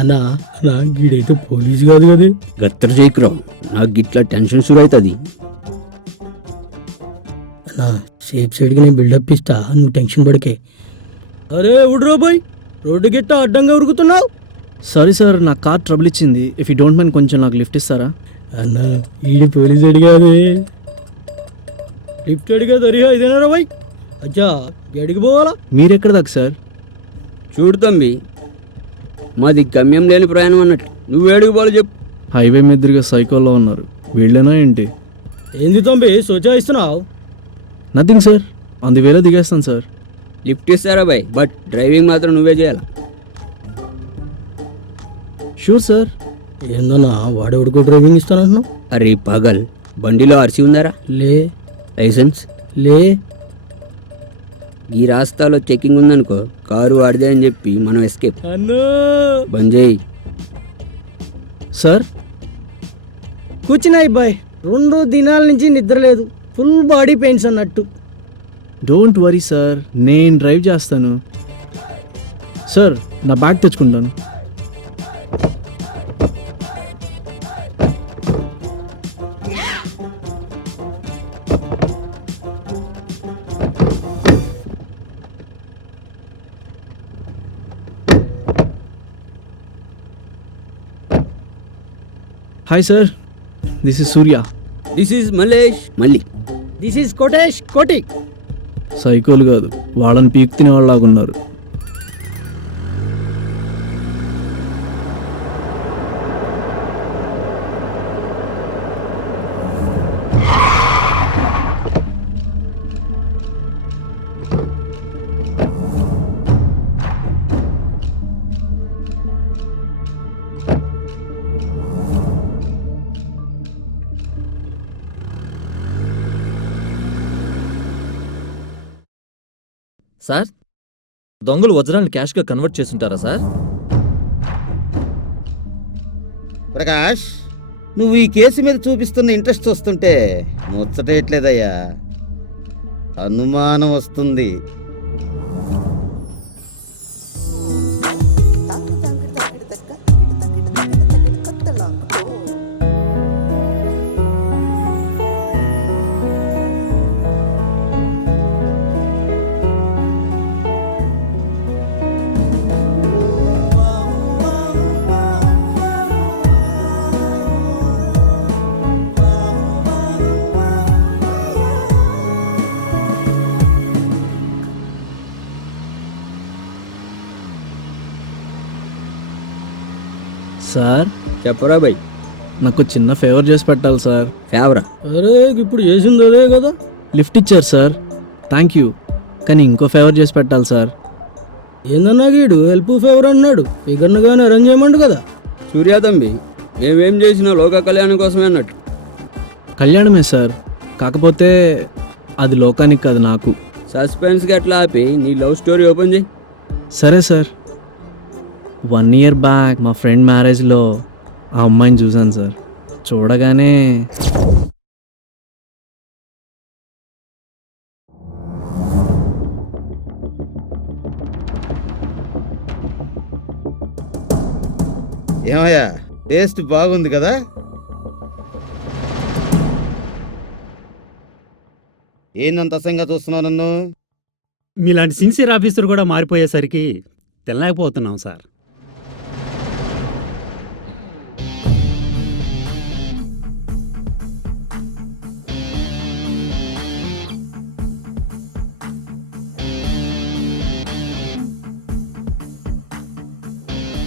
అన్నా అన్నా గీడైతే పోలీసు కాదు కదా. గత్తర చేయకురావు, నాకు గిట్లా టెన్షన్ షురు అవుతుంది. అన్నా సేఫ్ సైడ్కి నేను బిల్డప్ ఇస్తా, నువ్వు టెన్షన్ పడకే. అరే ఉడ్రో బాయ్, రోడ్డు గిట్ట అడ్డంగా ఉరుకుతున్నావు. సారీ సార్, నా కార్ ట్రబుల్ ఇచ్చింది. ఇఫ్ యూ డోంట్ మైండ్ కొంచెం నాకు లిఫ్ట్ ఇస్తారా? అన్నా ఈడి పోలీసు అడిగాది, లిఫ్ట్ అడిగా దరియా ఇదేనారా బాయ్. అచ్చా గడికి పోవాలా? మీరెక్కడ దాకా సార్? చూడు తమ్మి, మాది గమ్యం లేని ప్రయాణం అన్నట్టు. నువ్వు ఏడుగు పోలు చెప్పు. హైవే మీదుగా సైకోల్లో ఉన్నారు, వీళ్ళేనా ఏంటి? ఏంది తమ్మి సోచా ఇస్తున్నావు? నథింగ్ సార్, అందువేళ దిగేస్తాను సార్. లిఫ్ట్ ఇస్తారా బాయ్, బట్ డ్రైవింగ్ మాత్రం నువ్వే చేయాలి. Sure sir. ఏందన్నా వాడెవడికో డ్రైవింగ్ ఇస్తానంటున్నావు? అరే పగల్, బండిలో ఆర్సీ ఉందారా? లే. లైసెన్స్ లే. ఈ రాస్తాలో చెకింగ్ ఉందనుకో, కారు వాడిదే అని చెప్పి మనం ఎస్కేప్. అన్నో బంద్ చేయి. సార్ కూర్చున్నాయి బాయ్, 2 దినాల నుంచి నిద్ర లేదు, ఫుల్ బాడీ పెయిన్స్ అన్నట్టు. డోంట్ వరీ సార్, నేను డ్రైవ్ చేస్తాను. సార్ నా బ్యాగ్ తెచ్చుకుంటాను. Hi sir, this is Surya. This is Malesh మళ్ళీ. దిస్ ఈస్ కోటేష్ కోటి. సైకోలు కాదు, వాళ్ళని పీక్ తినే వాళ్ళలాగున్నారు. సార్ దొంగలు వజ్రాలను క్యాష్గా కన్వర్ట్ చేస్తుంటారా సార్? ప్రకాష్, నువ్వు ఈ కేసు మీద చూపిస్తున్న ఇంట్రెస్ట్ వస్తుంటే ముచ్చటేయట్లేదయ్యా, అనుమానం వస్తుంది. సార్ చెప్పరా బై. నాకు చిన్న ఫేవర్ చేసి పెట్టాలి సార్. ఫేవరా? అరే ఇప్పుడు చేసింది అదే కదా. లిఫ్ట్ ఇచ్చారు సార్, థ్యాంక్ యూ. కానీ ఇంకో ఫేవర్ చేసి పెట్టాలి సార్. ఏందన్నా గీడు హెల్ప్ ఫేవర్ అన్నాడు, ఫిగర్ను కానీ అరేంజ్ చేయమండు కదా. సూర్య తంబి, మేమేం చేసినా లోక కళ్యాణం కోసమే అన్నట్టు. కళ్యాణమే సార్, కాకపోతే అది లోకానికి కాదు నాకు. సస్పెన్స్గా ఎట్లా ఆపి నీ లవ్ స్టోరీ ఓపెన్ చేయి. సరే సార్. 1 year బ్యాక్ మా ఫ్రెండ్ మ్యారేజ్లో ఆ అమ్మాయిని చూశాను సార్. చూడగానే ఏమయ్యా, టేస్ట్ బాగుంది కదా? ఏందంత అసహ్యంగా చూస్తున్నావు నన్ను? మీలాంటి సిన్సియర్ ఆఫీసర్ కూడా మారిపోయేసరికి తెల్లలేకపోతున్నాం సార్.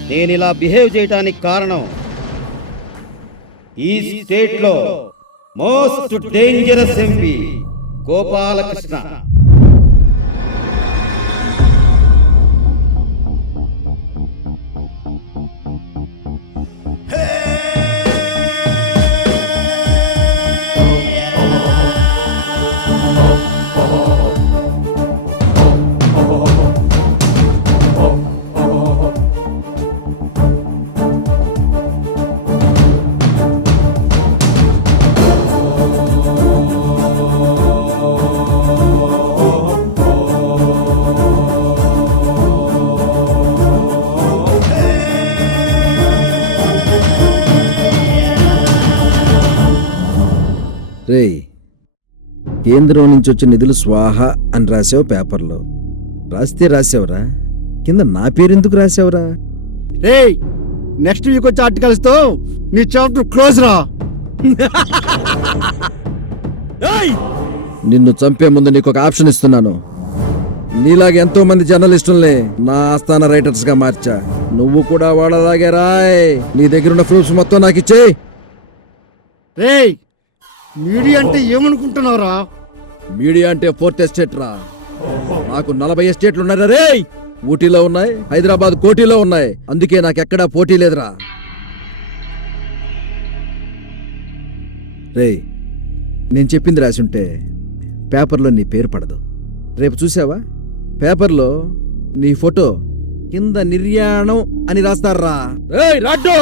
నేను ఇలా బిహేవ్ చేయడానికి కారణం ఈ స్టేట్ లో మోస్ట్ డేంజరస్ ఎంపీ గోపాలకృష్ణ. రేయ్, కేంద్రం నుంచి వచ్చిన నిధులు స్వాహ అని రాసావు పేపర్లో. రాస్తే రాసావురా, కింద నా పేరు ఎందుకు రాసావురా? రేయ్, నెక్స్ట్ వీక్ వచ్చే ఆర్టికల్స్ తో నీ చాప్టర్ క్లోజ్ రా. నిన్ను చంపే ముందు నీకు ఒక ఆప్షన్ ఇస్తున్నాను. నీలాగే ఎంతో మంది జర్నలిస్టుల్ని నా ఆస్థాన రైటర్స్ గా మార్చా. నువ్వు కూడా వాళ్ళలాగే రాయ్. నీ దగ్గర ఉన్న ప్రూఫ్స్ మొత్తం నాకు ఇచ్చేయ్. రేయ్, మీడియా అంటే ఏమనుకుంటున్నావురా? మీడియా అంటే 4th ఎస్టేట్ రా. నాకు 40 ఎస్టేట్లు ఉన్నారా రేయ్. ఊటీలో ఉన్నాయి, హైదరాబాద్ కోటిలో ఉన్నాయి. అందుకే నాకెక్కడా పోటీ లేదురా. రేయ్, నేను చెప్పింది రాసి ఉంటే పేపర్లో నీ పేరు పడదు. రేపు చూసావా, పేపర్లో నీ ఫోటో కింద నిర్యాణం అని రాస్తారా. రేయ్ రాడ్డు,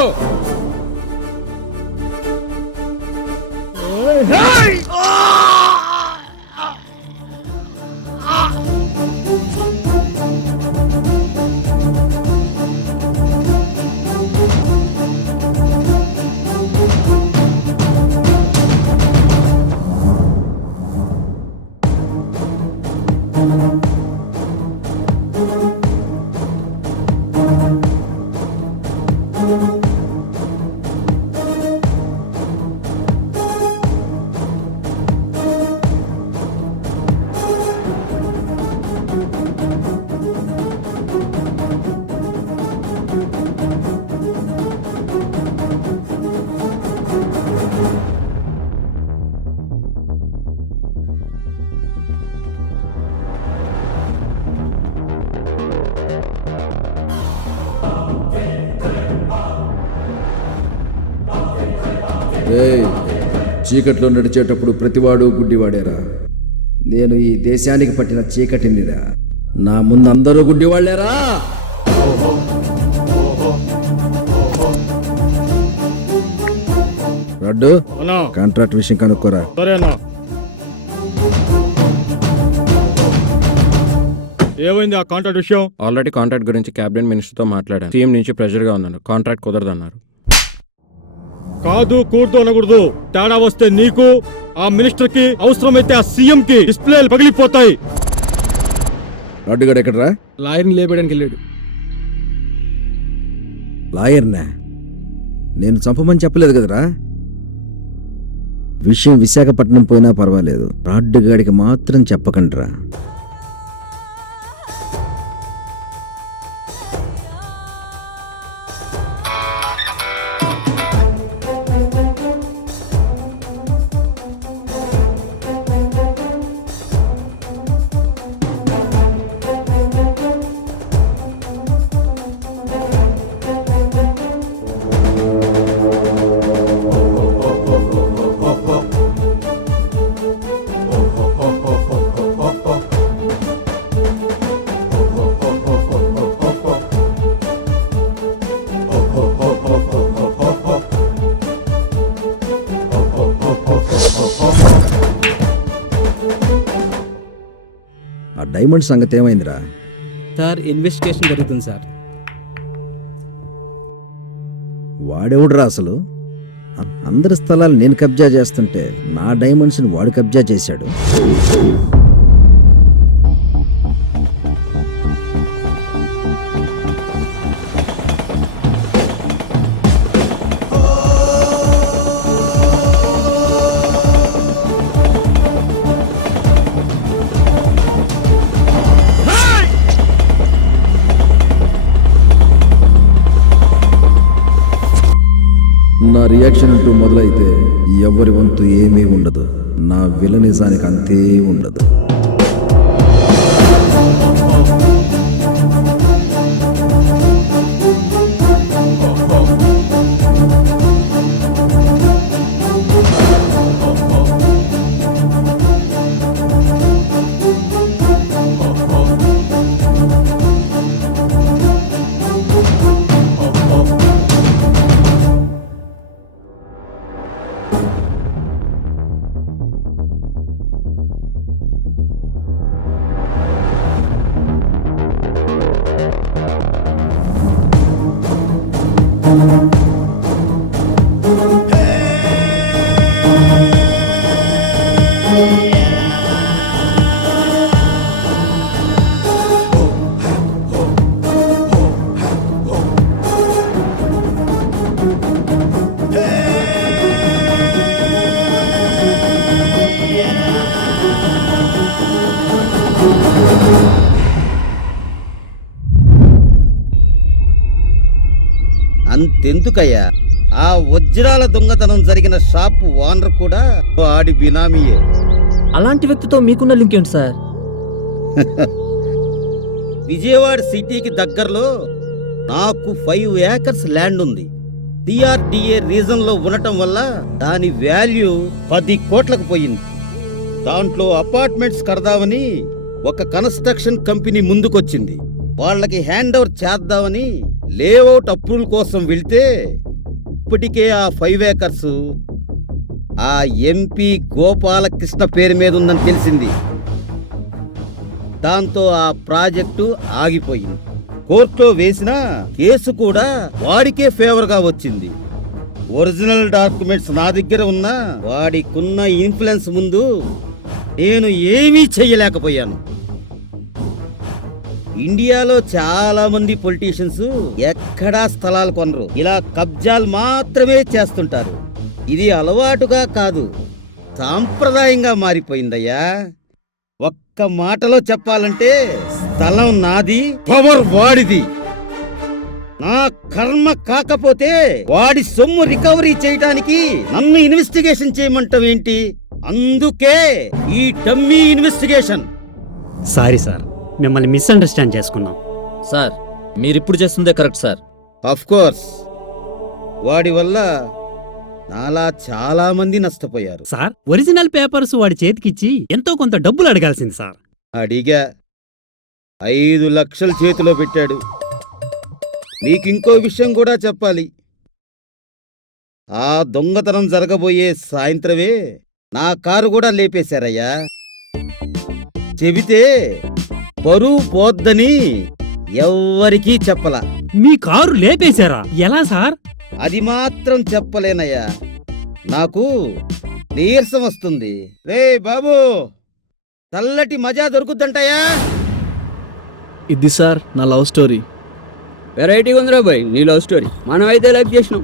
చీకట్లో నడిచేటప్పుడు ప్రతివాడు గుడ్డివాడేరా. నేను ఈ దేశానికి పట్టిన చీకటినిరా. నా ముందు అందరూ గుడ్డి వాళ్ళేరా. రడ్డు కాంట్రాక్ట్ విషయం కనుక్కోరా. ఏమైంది ఆ కాంట్రాక్ట్ విషయం? ఆల్రెడీ కాంట్రాక్ట్ గురించి క్యాబినెట్ మినిస్టర్తో మాట్లాడాను. సీఎం నుంచి ప్రెషర్గా ఉన్నాను. కాంట్రాక్ట్ కుదరదన్నారు. కాదు కూడదు అనకూడదు. తేడా వస్తే నీకు, ఆ మినిస్టర్ కి, అవసరమైతే ఆ సీఎం కి డిస్ప్లేలు పగిలిపోతాయి. రడ్డుగాడు ఎక్కడరా? లాయర్ని లేపడానికి వెళ్ళాడు. లాయర్నా? నేను చంపమని చెప్పలేదు కదరా. విషయం విశాఖపట్నం పోయినా పర్వాలేదు, రాడ్డుగాడికి మాత్రం చెప్పకండిరా. ఆ డైమండ్ సంగతి ఏమైందిరా? సార్ ఇన్వెస్టిగేషన్ జరుగుతుంది సార్. వాడెవడురా అసలు? అందరి స్థలాలు నేను కబ్జా చేస్తుంటే నా డైమండ్స్ని వాడు కబ్జా చేశాడు. నా రియాక్షన్ అంటూ మొదలైతే ఎవరి వంతు ఏమీ ఉండదు. నా విలనిజానికి అంతే ఉండదు. అంతెందుకయ్యా, ఆ వజ్రాల దొంగతనం జరిగిన షాప్ ఓనర్ కూడా ఆడి బినామీయే. అలాంటి వ్యక్తితో మీకున్న లింక్ ఏంటి సార్? విజయవాడ సిటీకి దగ్గరలో నాకు 5 ఏకర్స్ ల్యాండ్ ఉంది. టిఆర్డిఏ రీజన్ లో ఉండటం వల్ల దాని వాల్యూ 10 కోట్లకు పోయింది. దాంట్లో అపార్ట్మెంట్స్ కడదామని ఒక కన్స్ట్రక్షన్ కంపెనీ ముందుకొచ్చింది. వాళ్ళకి హ్యాండ్ ఓవర్ చేద్దామని లేఅవుట్ అప్రూవల్ కోసం వెళ్తే ఇప్పటికే ఆ 5 ఏకర్స్ ఆ ఎంపీ గోపాలకృష్ణ పేరు మీద ఉందని తెలిసింది. దాంతో ఆ ప్రాజెక్టు ఆగిపోయింది. కోర్టులో వేసిన కేసు కూడా వాడికే ఫేవర్ గా వచ్చింది. ఒరిజినల్ డాక్యుమెంట్స్ నా దగ్గర ఉన్నా వాడికున్న ఇన్ఫ్లుయెన్స్ ముందు నేను ఏమీ చెయ్యలేకపోయాను. ఇండియాలో చాలా మంది పొలిటీషియన్స్ ఎక్కడా స్థలాలు కొనరు, ఇలా కబ్జాలు మాత్రమే చేస్తుంటారు. ఇది అలవాటుగా కాదు, సాంప్రదాయంగా మారిపోయిందయ్యా. ఒక్క మాటలో చెప్పాలంటే స్థలం నాది, పవర్ వాడిది. నా కర్మ కాకపోతే వాడి సొమ్ము రికవరీ చేయటానికి నన్ను ఇన్వెస్టిగేషన్ చేయమంటాం ఏంటి? అందుకే ఈ డమ్మీ ఇన్వెస్టిగేషన్. సారీ సార్, మిమ్మల్ని మిస్అండర్స్టాండ్ చేసుకున్నాం. సార్ మీరిప్పుడు చేస్తుందే కరెక్ట్ సార్. ఆఫ్ కోర్స్ వాడి వల్ల నాలా చాలా మంది నష్టపోయారు. సార్, ఒరిజినల్ పేపర్స్ వాడి చేతికిచ్చి ఎంతో కొంత డబ్బులు అడగాల్సింది సార్. అడిగా, 5 లక్షలు చేతిలో పెట్టాడు. నీకింకో విషయం కూడా చెప్పాలి. ఆ దొంగతనం జరగబోయే సాయంత్రమే నా కారు కూడా లేపేశారయ్యా. చెబితే పరువు పోద్దని ఎవ్వరికీ చెప్పలా. మీ కారు లేపేశారా? ఎలా సార్? అది మాత్రం చెప్పలేనయ్యా, నాకు నీరసం వస్తుంది. రే బాబు, చల్లటి మజా దొరుకుద్దంటయ్యా. ఇది సార్ నా లవ్ స్టోరీ. వెరైటీగా ఉందిరా బాయ్ నీ లవ్ స్టోరీ. మనం అయితే లైక్ చేసినాం.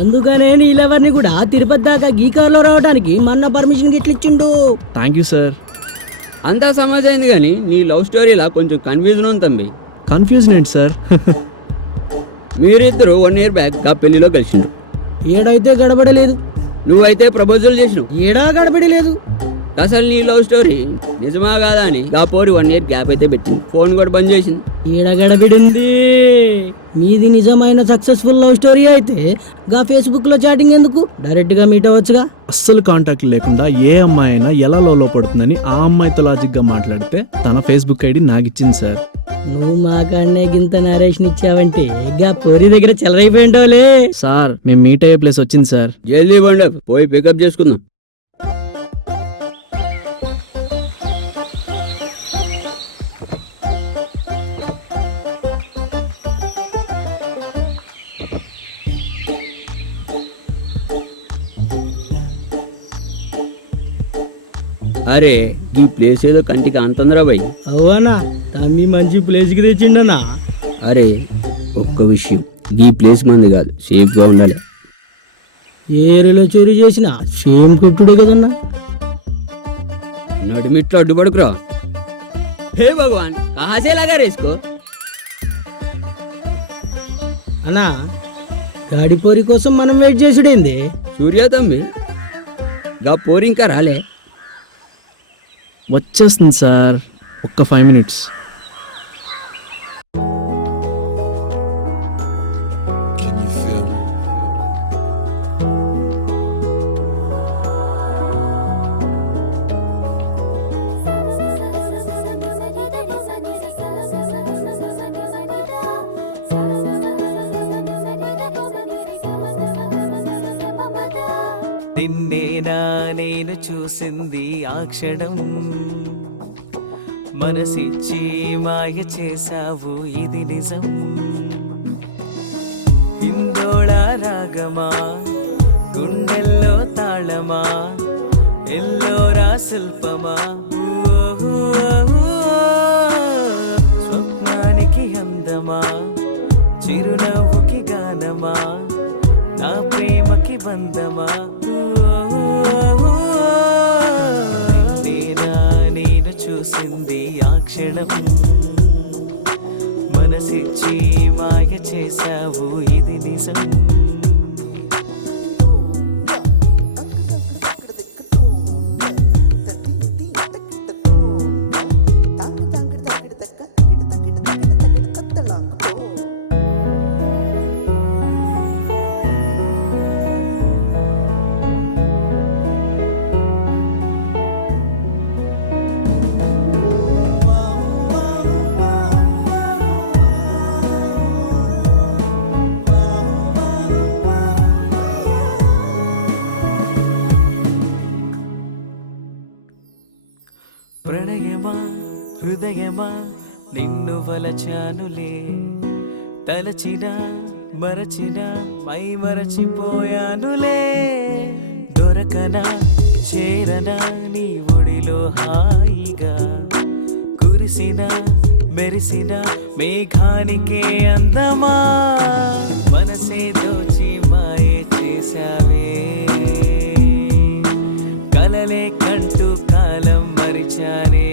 అందుకనే నీళ్ళెవరిని కూడా తిరుపతి దాకా గీ కారులో రావడానికి మొన్న పర్మిషన్ గిట్ల ఇచ్చిండు. Thank you sir. అంతా సమాజ్ అయింది కానీ నీ లవ్ స్టోరీలా కొంచెం కన్ఫ్యూజన్ ఉంది తంబి. కన్ఫ్యూజన్ ఏంటి సార్? మీరిద్దరు 1 year బ్యాక్ గా పెళ్లిలో కలిసిండ్రు. ఏడైతే గడబడలేదు, నువ్వైతే ప్రపోజల్ చేసినావు. ఏడా గడబడి లేదు. అసలు నీ లవ్ స్టోరీ నిజమా కాదా అని గా పోరి 1 year గ్యాప్ అయితే పెట్టింది. ఫోన్ కూడా బంద్ చేసింది. ఏడ గడబిడింది. మీది నిజమైన సక్సెస్ఫుల్ లవ్ స్టోరీ అయితే గా ఫేస్బుక్ లో చాటింగ్ ఎందుకు? డైరెక్ట్ గా మీట్ అవ్వచ్చుగా. అస్సలు కాంటాక్ట్ లేకుండా ఏ అమ్మాయి అయినా ఎలా లోలో పడుతుందని ఆ అమ్మాయితో లాజిక్ గా మాట్లాడితే తన ఫేస్బుక్ ఐడి నాకు ఇచ్చింది సార్. నువ్వు మా కాడనే గింత నరేషన్ ఇచ్చావంటే గా పోరి దగ్గర చెలరైపోయిండోలే. సార్ మేము మీట్ అయ్యే ప్లేస్ వచ్చింది సార్. జల్దీ బండి పోయి పికప్ చేసుకుందాం. అరే ఈ ప్లేస్ ఏదో కంటికి అంతందిరా బాయ్. అవునా తమ్మి మంచి ప్లేస్ కి తెచ్చిండనా. అరే ఒక్క విషయం, ఈ ప్లేస్ మంది కాదు, సేఫ్గా ఉండాలి. ఏరిలో చోరీ చేసిన సేమ్ కొట్టుడే కదన్నా. నడిమిట్లో అడ్డుపడుకురా. హే భగవాన్ కాసేలాగా రేసుకో. అన్నా గాడి పోరి కోసం మనం వెయిట్ చేసుడేంది? సూర్య తమ్మి గా పోరి ఇంకా రాలే. వచ్చేస్తుంది సార్, ఒక్క 5 minutes. నిన్నేనా నేను చూసింది ఆ క్షణం, మనసిచ్చి మాయ చేసావు ఇది నిజం. హిందోళ రాగమా, గుండెల్లో తాళమా, ఎల్లోరా శిల్పమా, స్వప్నానికి అందమా, చిరునవ్వుకి గానమా, నా ప్రేమకి బంధమా. నేను చూసింది ఆ క్షణం, మనసిచ్చి మాయ చేసావు ఇది నిజం. ప్రణయమా హృదయమా నిన్ను వలచానులే, తలచిన మరచిన మై మరచిపోయానులే. దొరకనా చేరనా నీ ఒడిలో హాయిగా, కురిసిన మెరిసిన మేఘానికే అందమా. మనసే దోచి మాయే చేసావే, కలలే కంటూ కాలం మరిచానే.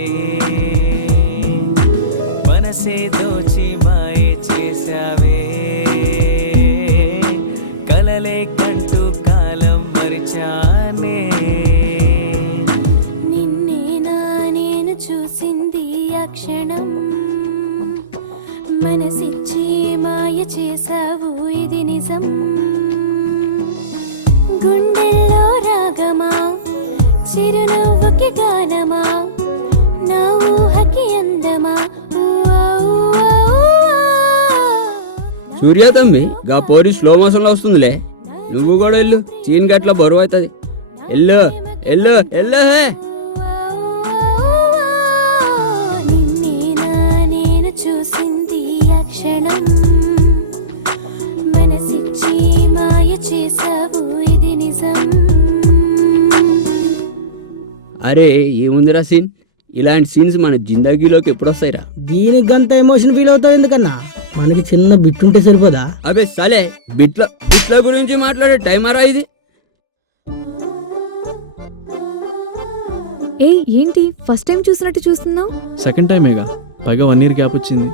మనసే దోచి మాయే చేసావే, కలలే కంటూ కాలం మరిచానే. నిన్నేనా నేను చూసింది ఆ క్షణం, మనసిచ్చి మాయ చేసావు ఇది నిజం. గుండెల్లో రాగమా, చిరునవ్వుకి గానమా, నా ఊహకి అందమా. సూర్య తమ్మి గా పోరి స్లో మోషన్ లో వస్తుందిలే, నువ్వు కూడా వెళ్ళు, సీన్ గట్ల బరువు అవుతుంది. ఎల్లు ఎల్లు ఎల్లు హే. నేను చూసింది అక్షణం మనసిచ్చి మాయ చేసావు ఇది నిజం. అరే ఏముందిరా సీన్, ఇలాంటి సీన్స్ మన జిందగీలోకి ఎప్పుడు వస్తాయిరా? దీనికి గంత ఎమోషన్ ఫీల్ అవుతావు ఎందుకన్నా? మనకి చిన్న బిట్ ఉంటే సరిపోదా? అబే సలే, బిట్ల గురించి మాట్లాడే టైమరా ఇది? ఏ ఏంటి ఫస్ట్ టైం చూసినట్టు చూస్తున్నావు? సెకండ్ టైమేగా, పైగా 1 year గ్యాప్ వచ్చింది.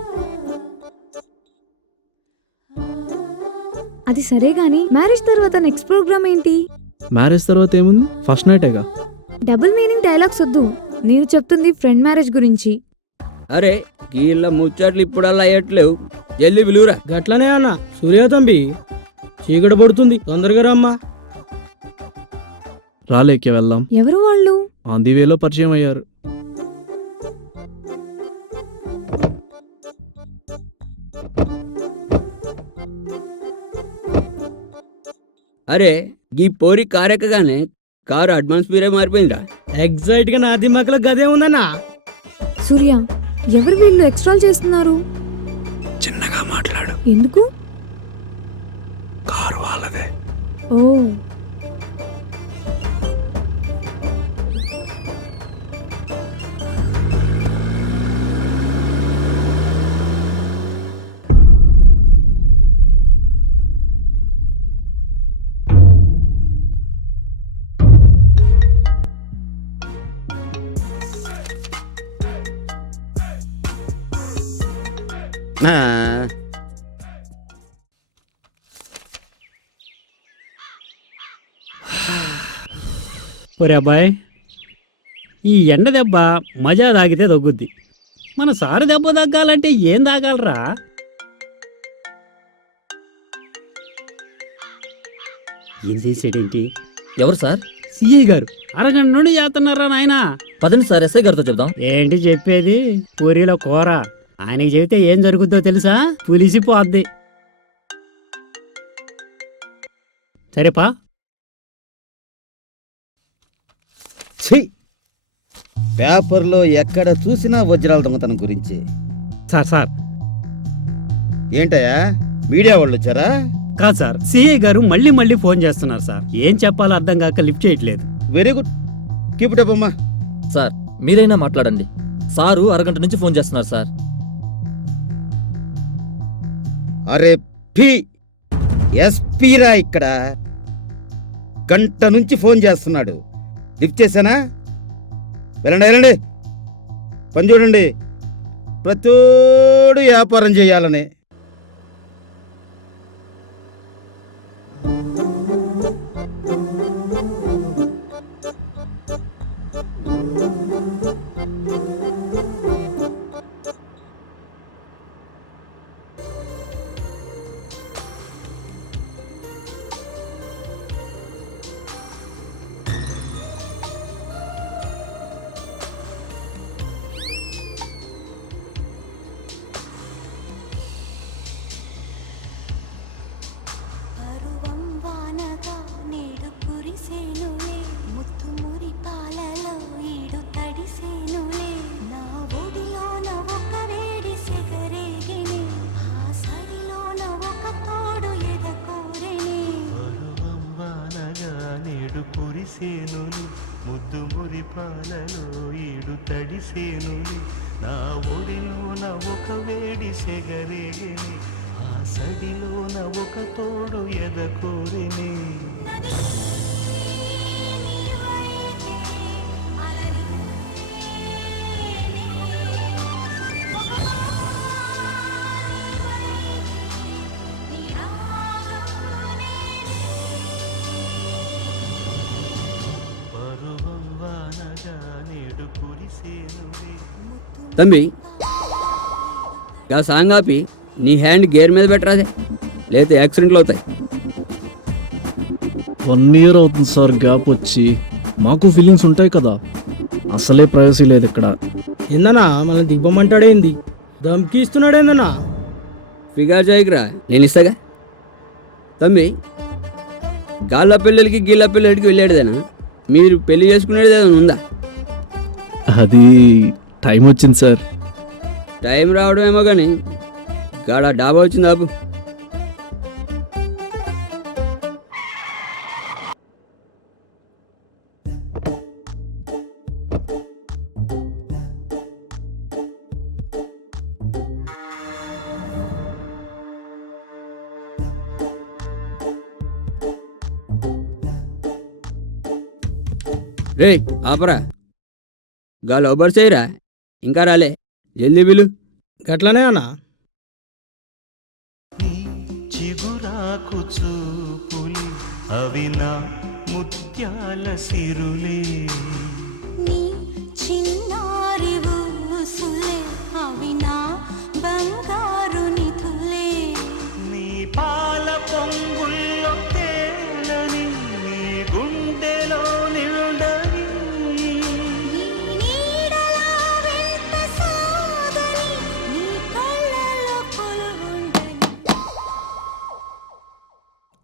అది సరే గాని మ్యారేజ్ తర్వాత నెక్స్ట్ ప్రోగ్రామ్ ఏంటి? మ్యారేజ్ తర్వాత ఏముంది, ఫస్ట్ నైటేగా. డబుల్ మీనింగ్ డైలాగ్స్ వద్దు, నేను చెప్తుంది ఫ్రెండ్ మ్యారేజ్ గురించి. అరే గీళ్ళ ముచ్చట్లు ఇప్పుడల్లా అయ్యట్లేవు, జల్లి పిలువురా. గట్లనే అన్న సూర్య తంబి, చీకటి పడుతుంది, తొందరగా రమ్మా. రాలేకే వెళ్దాం. ఎవరు వాళ్ళు? ఆన్ ది వేలో పరిచయం అయ్యారు. అరే గీ పోరి కారెక్కగానే కారు అడ్వాన్స్ మీరే మారిపోయిందిరా. ఎగ్జైట్ గా నా దిమాకులో గదే ఉందన్నా. సూర్య, ఎవరు వీళ్ళు ఎక్స్ట్రాల్ చేస్తున్నారు? చిన్నగా మాట్లాడు. ఎందుకు? కారు వాళ్ళదే. ఓ ఒరే అబ్బాయి, ఈ ఎండ దెబ్బ మజా తాగితే తగ్గుద్ది. మన సారు దెబ్బ తగ్గాలంటే ఏం తాగాలరా? ఏం చేసాడేంటి? ఎవరు సార్? సిఐ గారు అరగంట నుండి చేస్తున్నారా నాయనా? పదండి సార్, ఎస్ఐ గారితో చెప్దాం. ఏంటి చెప్పేది? పూరీలో కూర. ఆయనకి చెబితే ఏం జరుగుద్దో తెలుసా? పులిసిపోద్ది. సరేపా. ఛీ, పేపర్లో ఎక్కడ చూసినా వజ్రాల దొంగతనం గురించి. సార్ ఏంటయ్యా, మీడియా వాళ్ళు వచ్చారా? కాదు సార్, సిఐ గారు మళ్ళీ ఫోన్ చేస్తున్నారు సార్. ఏం చెప్పాలో అర్థం కాక లిఫ్ట్ చేయట్లేదు. Very good, keep it up అమ్మా. సార్ మీరైనా మాట్లాడండి. సారు అరగంట నుంచి ఫోన్ చేస్తున్నారు సార్. అరే పి ఎస్పీరా, ఇక్కడ గంట నుంచి ఫోన్ చేస్తున్నాడు. లిఫ్ట్ చేశానా? వెళ్ళండి పని చూడండి. ప్రతోడు వ్యాపారం చేయాలని. ముద్దు మురి పాలలో ఈడు తడిసేనులి, నా ఒడిలోన ఒక వేడి సెగరేగిని, ఆ సడిలోన ఒక తోడు ఎదకోరిని. తమ్మి గా సాంగ్ ఆపి నీ హ్యాండ్ గేర్ మీద పెట్టరాదే, లేకపోతే యాక్సిడెంట్లు అవుతాయి. 1 year అవుతుంది సార్ గ్యాప్ వచ్చి. మాకు ఫీలింగ్స్ ఉంటాయి కదా, అసలే ప్రైవసీ లేదు ఇక్కడ. ఏందన్నా మనల్ని దిగ్బమ్మంటాడేంది? దమ్కి ఇస్తున్నాడేందన్నా? ఫిగార్ చేయకురా, నేను ఇస్తాగా. తమ్మి, గాళ్ళ పిల్లలకి గీళ్ళ పిల్లలకి వెళ్ళేదేనా? మీరు పెళ్లి చేసుకునేది ఏదైనా ఉందా? అది టైం వచ్చింది సార్. టైం రావడం ఏమో కానీ గాడ డాబా వచ్చింది ఆపు. రే ఆపరా, గాలి ఓబర్ చేయరా, ఇంకా రాలే, జల్దీ బిలు. గట్లనే అన్నా. చిగురాకు చూపులు అవి నా ముత్యాల సిరులే, నీ చిన్నారి ఊసులే అవి నా బంగారు నిధులే, నీ పాల పొంగుల్లో తేలని నీ గుండెలో నిండని, నీ నీడలా వెంట సాగని నీ కళ్ళలో కొలువుండని.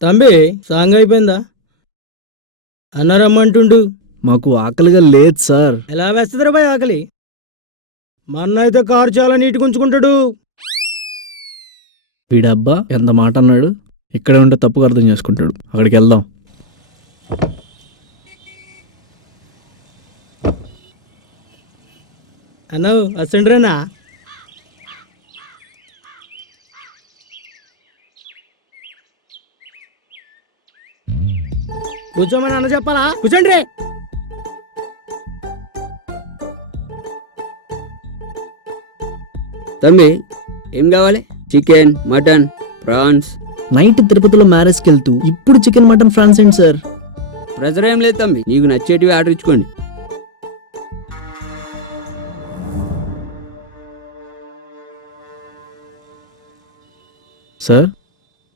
తంబి సాంగ్ అయిపోయిందా? అన్నారమ్మంటుండు. మాకు ఆకలిగా లేదు సార్. ఎలా వేస్తుందిరా బాయ్ ఆకలి? మా అన్న అయితే కారు చాలా నీట్గా ఉంచుకుంటాడు. వీడబ్బా ఎంత మాట అన్నాడు. ఇక్కడే ఉంటే తప్పుగా అర్థం చేసుకుంటాడు. అక్కడికి వెళ్దాం. అన్నావు అసండ్రేనా? కూర్చోమని అన్న చెప్పాలా? కూర్చోండి రే. తమ్మి, ఏం కావాలి? Chicken, mutton, prawns. నైట్ తిరుపతిలో మ్యారేజ్కి వెళ్తూ ఇప్పుడు చికెన్ మటన్ ఫ్రాన్స్ ఏంటి సార్? ప్రెజర్ ఏం లేదు తమ్మి, నీకు నచ్చేటివి ఆర్డర్ ఇచ్చుకోండి. సార్,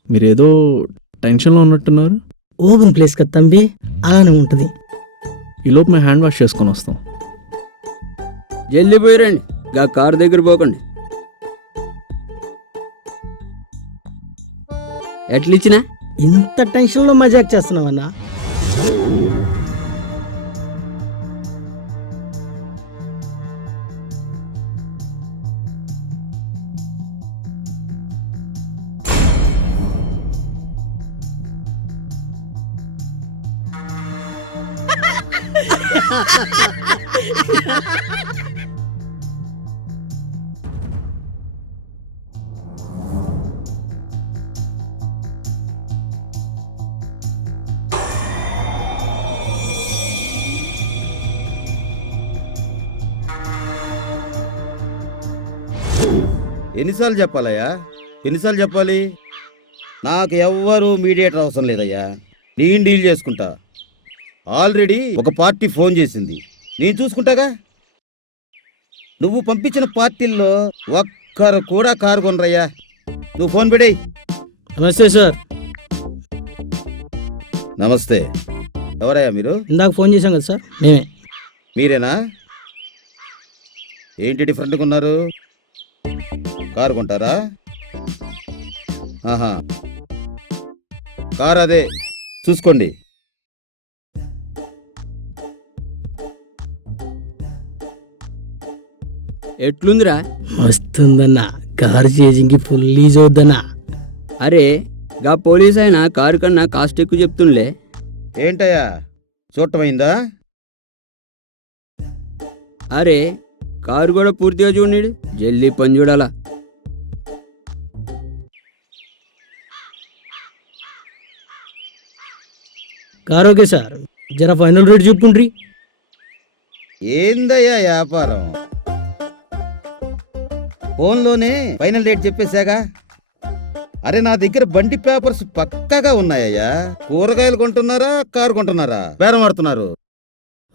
మీరేదో టెన్షన్లో ఉన్నట్టున్నారు. ఓపెన్ ప్లేస్ కదా తంబి, అలానే ఉంటుంది. ఈలోపు మేము హ్యాండ్ వాష్ చేసుకొని వస్తాం. జల్దీ పోయిరండి, గా కారు దగ్గర పోకండి. ఎట్లిచ్చినా ఇంత టెన్షన్లో మజాక్ చేస్తున్నావన్నా? ఎన్నిసార్లు చెప్పాలయ్యా, ఎన్నిసార్లు చెప్పాలి? నాకు ఎవ్వరూ మీడియేటర్ అవసరం లేదయ్యా, నేను డీల్ చేసుకుంటా. ఆల్రెడీ ఒక పార్టీ ఫోన్ చేసింది, నేను చూసుకుంటాగా. నువ్వు పంపించిన పార్టీల్లో ఒక్కరు కూడా కారు కొనరయ్యా. నువ్వు ఫోన్ పెడేయ్. నమస్తే సార్. నమస్తే. ఎవరయ్యా మీరు? ఇందాక ఫోన్ చేశాం కదా సార్, మేమే. మీరేనా? ఏంటి డిఫరెంట్గా ఉన్నారు? కారు కొంటారా? ఆహా, కారు అదే, చూసుకోండి. ఎట్లుందిరా? మస్తుందన్నా, కారు చేజింగ్కి ఫుల్ లీజ్ అవుద్దన్నా. అరే, గా పోలీస్ అయినా కారు కన్నా కాస్ట్ ఎక్కువ చెప్తుండే. ఏంటయ్యా చూడటమైందా? అరే, కారు కూడా పూర్తిగా చూడండి, జల్దీ పని చూడాలా. కారు ఓకే సార్, జర ఫైనల్ రేట్ చెప్పుండ్రి. ఏందయ్యా వ్యాపారం? ఫోన్లోనే ఫైనల్ రేట్ చెప్పేశాగా. అరే, నా దగ్గర బండి పేపర్స్ పక్కాగా ఉన్నాయ్యా. కూరగాయలు కొంటున్నారా, కారు కొంటున్నారా, బేరం ఆడుతున్నారు?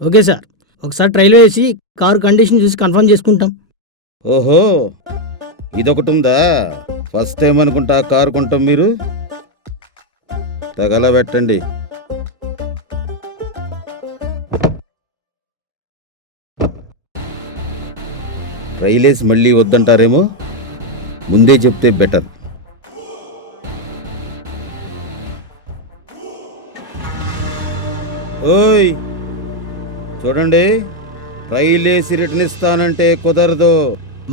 ఓకే సార్, ఒకసారి ట్రైల్ వేసి కారు కండిషన్ చూసి కన్ఫర్మ్ చేసుకుంటాం. ఓహో, ఇదొకటి ఉందా? ఫస్ట్ టైం అనుకుంటా కారు కొంటాం మీరు. తగలబెట్టండి. ట్రైలేసి మళ్ళీ వద్దంటారేమో, ముందే చెప్తే బెటర్. ఓయ్ చూడండి, రైలేసి రిటర్న్ ఇస్తానంటే కుదరదు.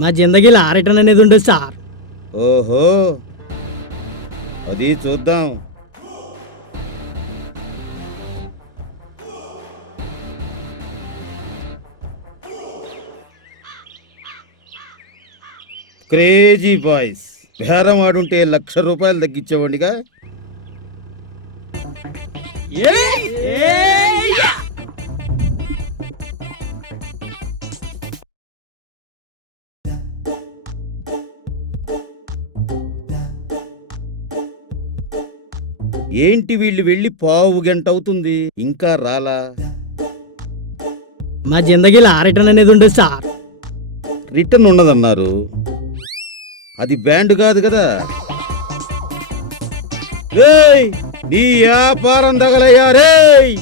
మా జిందగీలో ఆ రిటర్న్ అనేది ఉండదు సార్. ఓహో, అది చూద్దాం. క్రేజీ బాయ్స్, బేరం ఆడుంటే ₹1,00,000 తగ్గించేవాడిగా. ఏంటి వీళ్ళు వెళ్ళి పావు గంట అవుతుంది, ఇంకా రాలా? మా జిందగీలో ఆ రిటర్న్ అనేది ఉండదు సార్. రిటర్న్ ఉన్నదన్నారు, అది బ్యాండ్ కాదు కదా. రేయ్, నీ వ్యాపారం తగలయ్యా రేయ్.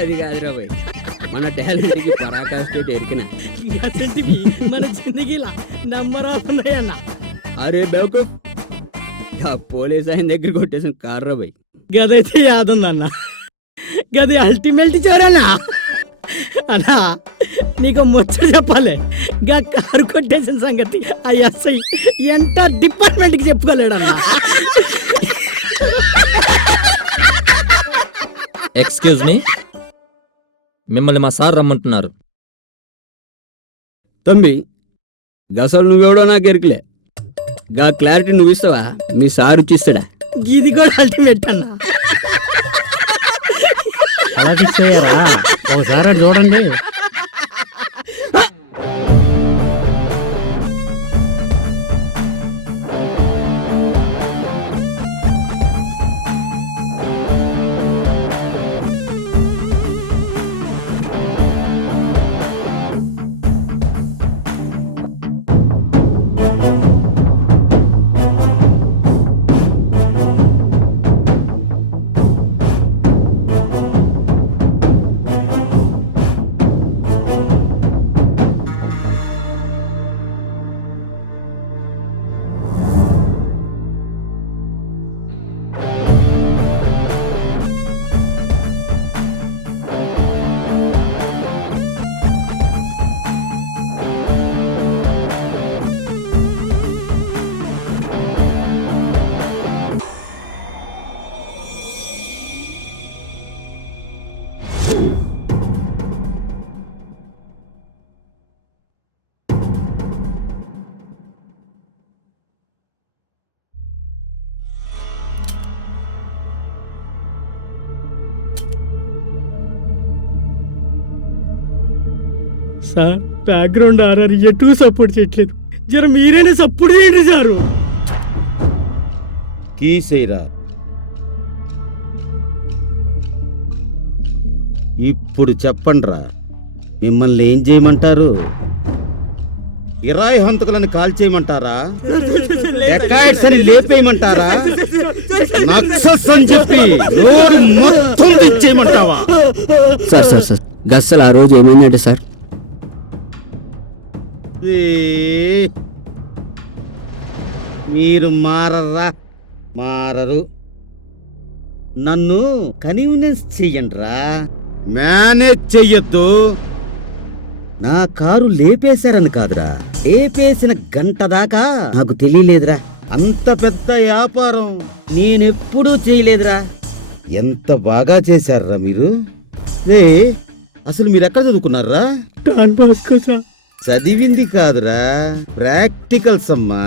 అది కాదురా భయ్, మన టాలెంట్కి పరాకాష్ఠ ఎరికిన. మన జిందగీలో నంబర్ ఆఫ్ ఉన్నాయన్న. అరే బేవకూఫ్, ఆ పోలీస్ ఆయన దగ్గర కొట్టేసిన కార్రా భయ్. గదైతే యాదుందన్న, గది అల్టిమేట్ చోరన్నా. అన్నా నీకు ముచ్చట చెప్పాలి, గా కారు కొట్టేసిన సంగతి ఆ ఎస్ఐ ఎంటర్ డిపార్ట్మెంట్కి చెప్పుకోలేడన్నా. ఎక్స్క్యూజ్ మీ, మిమ్మల్ని మా సార్ రమ్మంటున్నారు. తమ్మి, గసలు నువ్వెవడో నాకు ఎరికలే. గా క్లారిటీ నువ్వు ఇస్తావా, మీ సార్ ఇచ్చిస్తాడా? ఇది కూడా అల్టిమేట్ అన్నా. అలా ఫిక్స్ అయ్యారా? ఒకసారి అటు చూడండి. సార్, బ్యాక్గ్రౌండ్ ఆర్ఆర్ ఎటు సపోర్ట్ చేయట్లేదు. జర మీరేనే సపోర్ట్ చేయండి సారు. కీసేరా. ఇప్పుడు చెప్పండ్రా, మిమ్మల్ని ఏం చేయమంటారు? ఇరాయి హంతకులను కాల్ చేయమంటారా? డెకాయిట్స్ అని లేపేయమంటారా? నక్సల్స్ అని చెప్పి రోడ్డు మొత్తం తెచ్చేయమంటావా? సార్ సార్ సార్, గస్సలు ఆ రోజు ఏమైందంటే సార్, మీరు మారరు. నన్ను కన్వీనియన్స్ చెయ్యండిరా, మేనేజ్ చెయ్యొద్దు. నా కారు లేపేశారని కాదురా, లేపేసిన గంట దాకా నాకు తెలియలేదురా. అంత పెద్ద వ్యాపారం నేనెప్పుడూ చేయలేదురా. ఎంత బాగా చేశారా మీరు. రే, అసలు మీరు ఎక్కడ చదువుకున్నారా? చదివింది కాదురా, ప్రాక్టికల్స్ అమ్మా.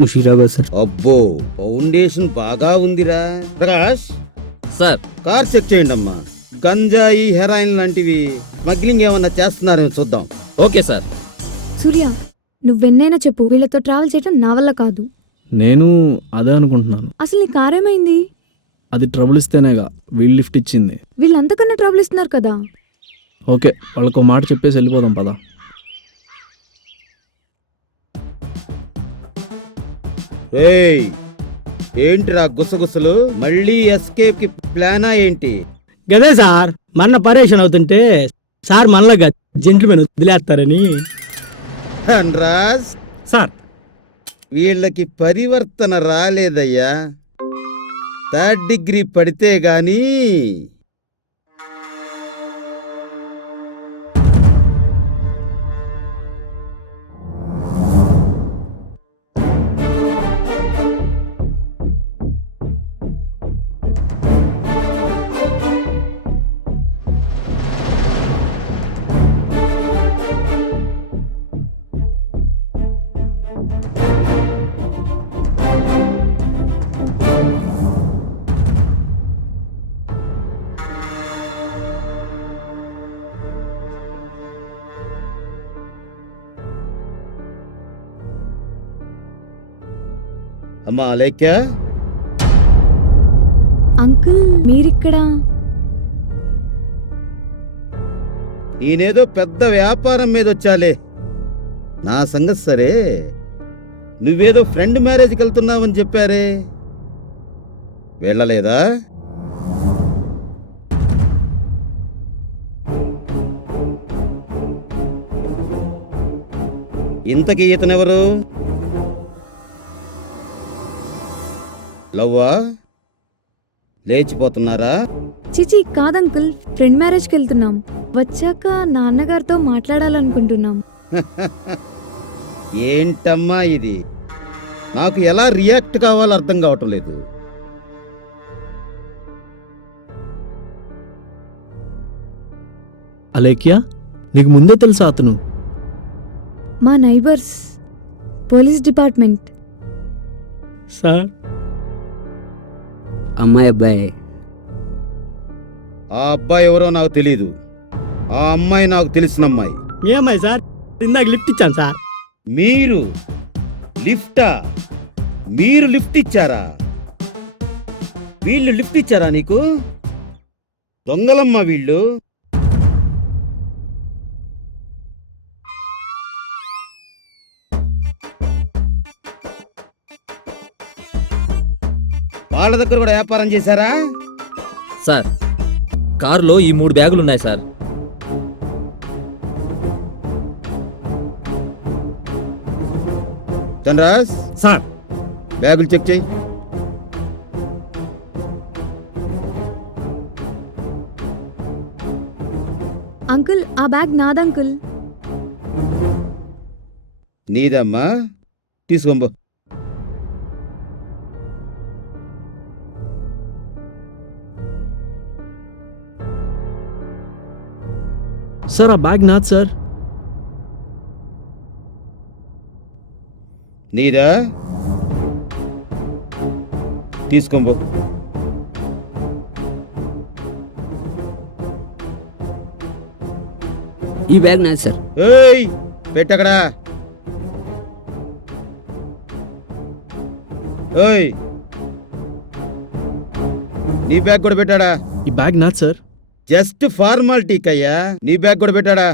ముషీరాబాద్ సార్. అబ్బో, ఫౌండేషన్ బాగా ఉందిరా. ప్రకాష్ సార్, కార్ చెక్ చేయండి అమ్మా. గంజాయి, హెరాయిన్ లాంటివి స్మగ్లింగ్ ఏమన్నా చేస్తున్నారేమో చూద్దాం. Okay sir. సూర్య, నువ్వెన్నైనా చెప్పు, వీళ్ళతో ట్రావెల్ చేయడం నా వల్ల కాదు. నేను అదే అనుకుంటున్నాను. అసలు నీ కారేమైంది? అది ట్రబుల్ ఇస్తేనేగా వీళ్ళు లిఫ్ట్ ఇచ్చింది. వీళ్ళంతకన్నా ట్రబుల్ ఇస్తున్నారు కదా. ఓకే, వాళ్ళకు మాట చెప్పేసి వెళ్ళిపోదాం పదా. ఏయ్ ఏంటిరా గుసగుసలు? మళ్ళీ ఎస్కేప్ కి ప్లానా ఏంటి? గదే సార్ మొన్న పరేషన్ అవుతుంటే సార్ మనలాగా జెంట్మెన్ వదిలేస్తారని. ధనరాజ్, సార్ వీళ్ళకి పరివర్తన రాలేదయ్యా. 3rd డిగ్రీ పడితే గాని అమ్మా లేక్యా, అంకుల్ మీరిక్కడా? నేనేదో పెద్ద వ్యాపారం మీద వచ్చాలే. నా సంగతి సరే, నువ్వేదో ఫ్రెండ్ మ్యారేజ్కి వెళ్తున్నావని చెప్పారే, వెళ్ళలేదా? ఇంతకీ ఇతనెవరు? లవ్వా? లేచిపోతున్నారా? చిచి కాదంకుల్, ఫ్రెండ్ మ్యారేజ్కి వెళ్తున్నాం. వచ్చాక నాన్నగారితో మాట్లాడాలనుకుంటున్నాం. ఏంటమ్మా ఇది? నాకు ఎలా రియాక్ట్ కావాలో అర్థం కావటం లేదు. అలేఖ్య, నీకు ముందే తెలుసా అతను? మా నైబర్స్, పోలీస్ డిపార్ట్మెంట్. సార్ అమ్మాయి అబ్బాయి ఆ అబ్బాయి ఎవరో నాకు తెలీదు. ఆ అమ్మాయి నాకు తెలిసిన అమ్మాయి. మీ అమ్మాయి సార్, ఇందాక లిఫ్ట్ ఇచ్చాను సార్. మీరు లిఫ్టా? మీరు లిఫ్ట్ ఇచ్చారా? వీళ్ళు లిఫ్ట్ ఇచ్చారా నీకు? దొంగలమ్మా వీళ్ళు. వాళ్ళ దగ్గర కూడా వ్యాపారం చేశారా? సార్ కారులో ఈ 3 బ్యాగులు ఉన్నాయి సార్. ధనరాజ్, సార్ బ్యాగులు చెక్ చేయి. అంకుల్ ఆ బ్యాగ్ నాదంకుల్. నీదమ్మా, తీసుకోంబో. సార్ ఆ బ్యాగ్ నాది సార్. నీదా? తీసుకోంబో. ఈ బ్యాగ్ నాది సార్. ఏయ్ పెట్టకడా. ఏయ్ నీ బ్యాగ్ కూడా పెట్టాడా? ఈ బ్యాగ్ నాది సార్. జస్ట్ ఫార్మాలిటీకి అయ్యా. నీ బ్యాగ్ కూడా పెట్టాడా?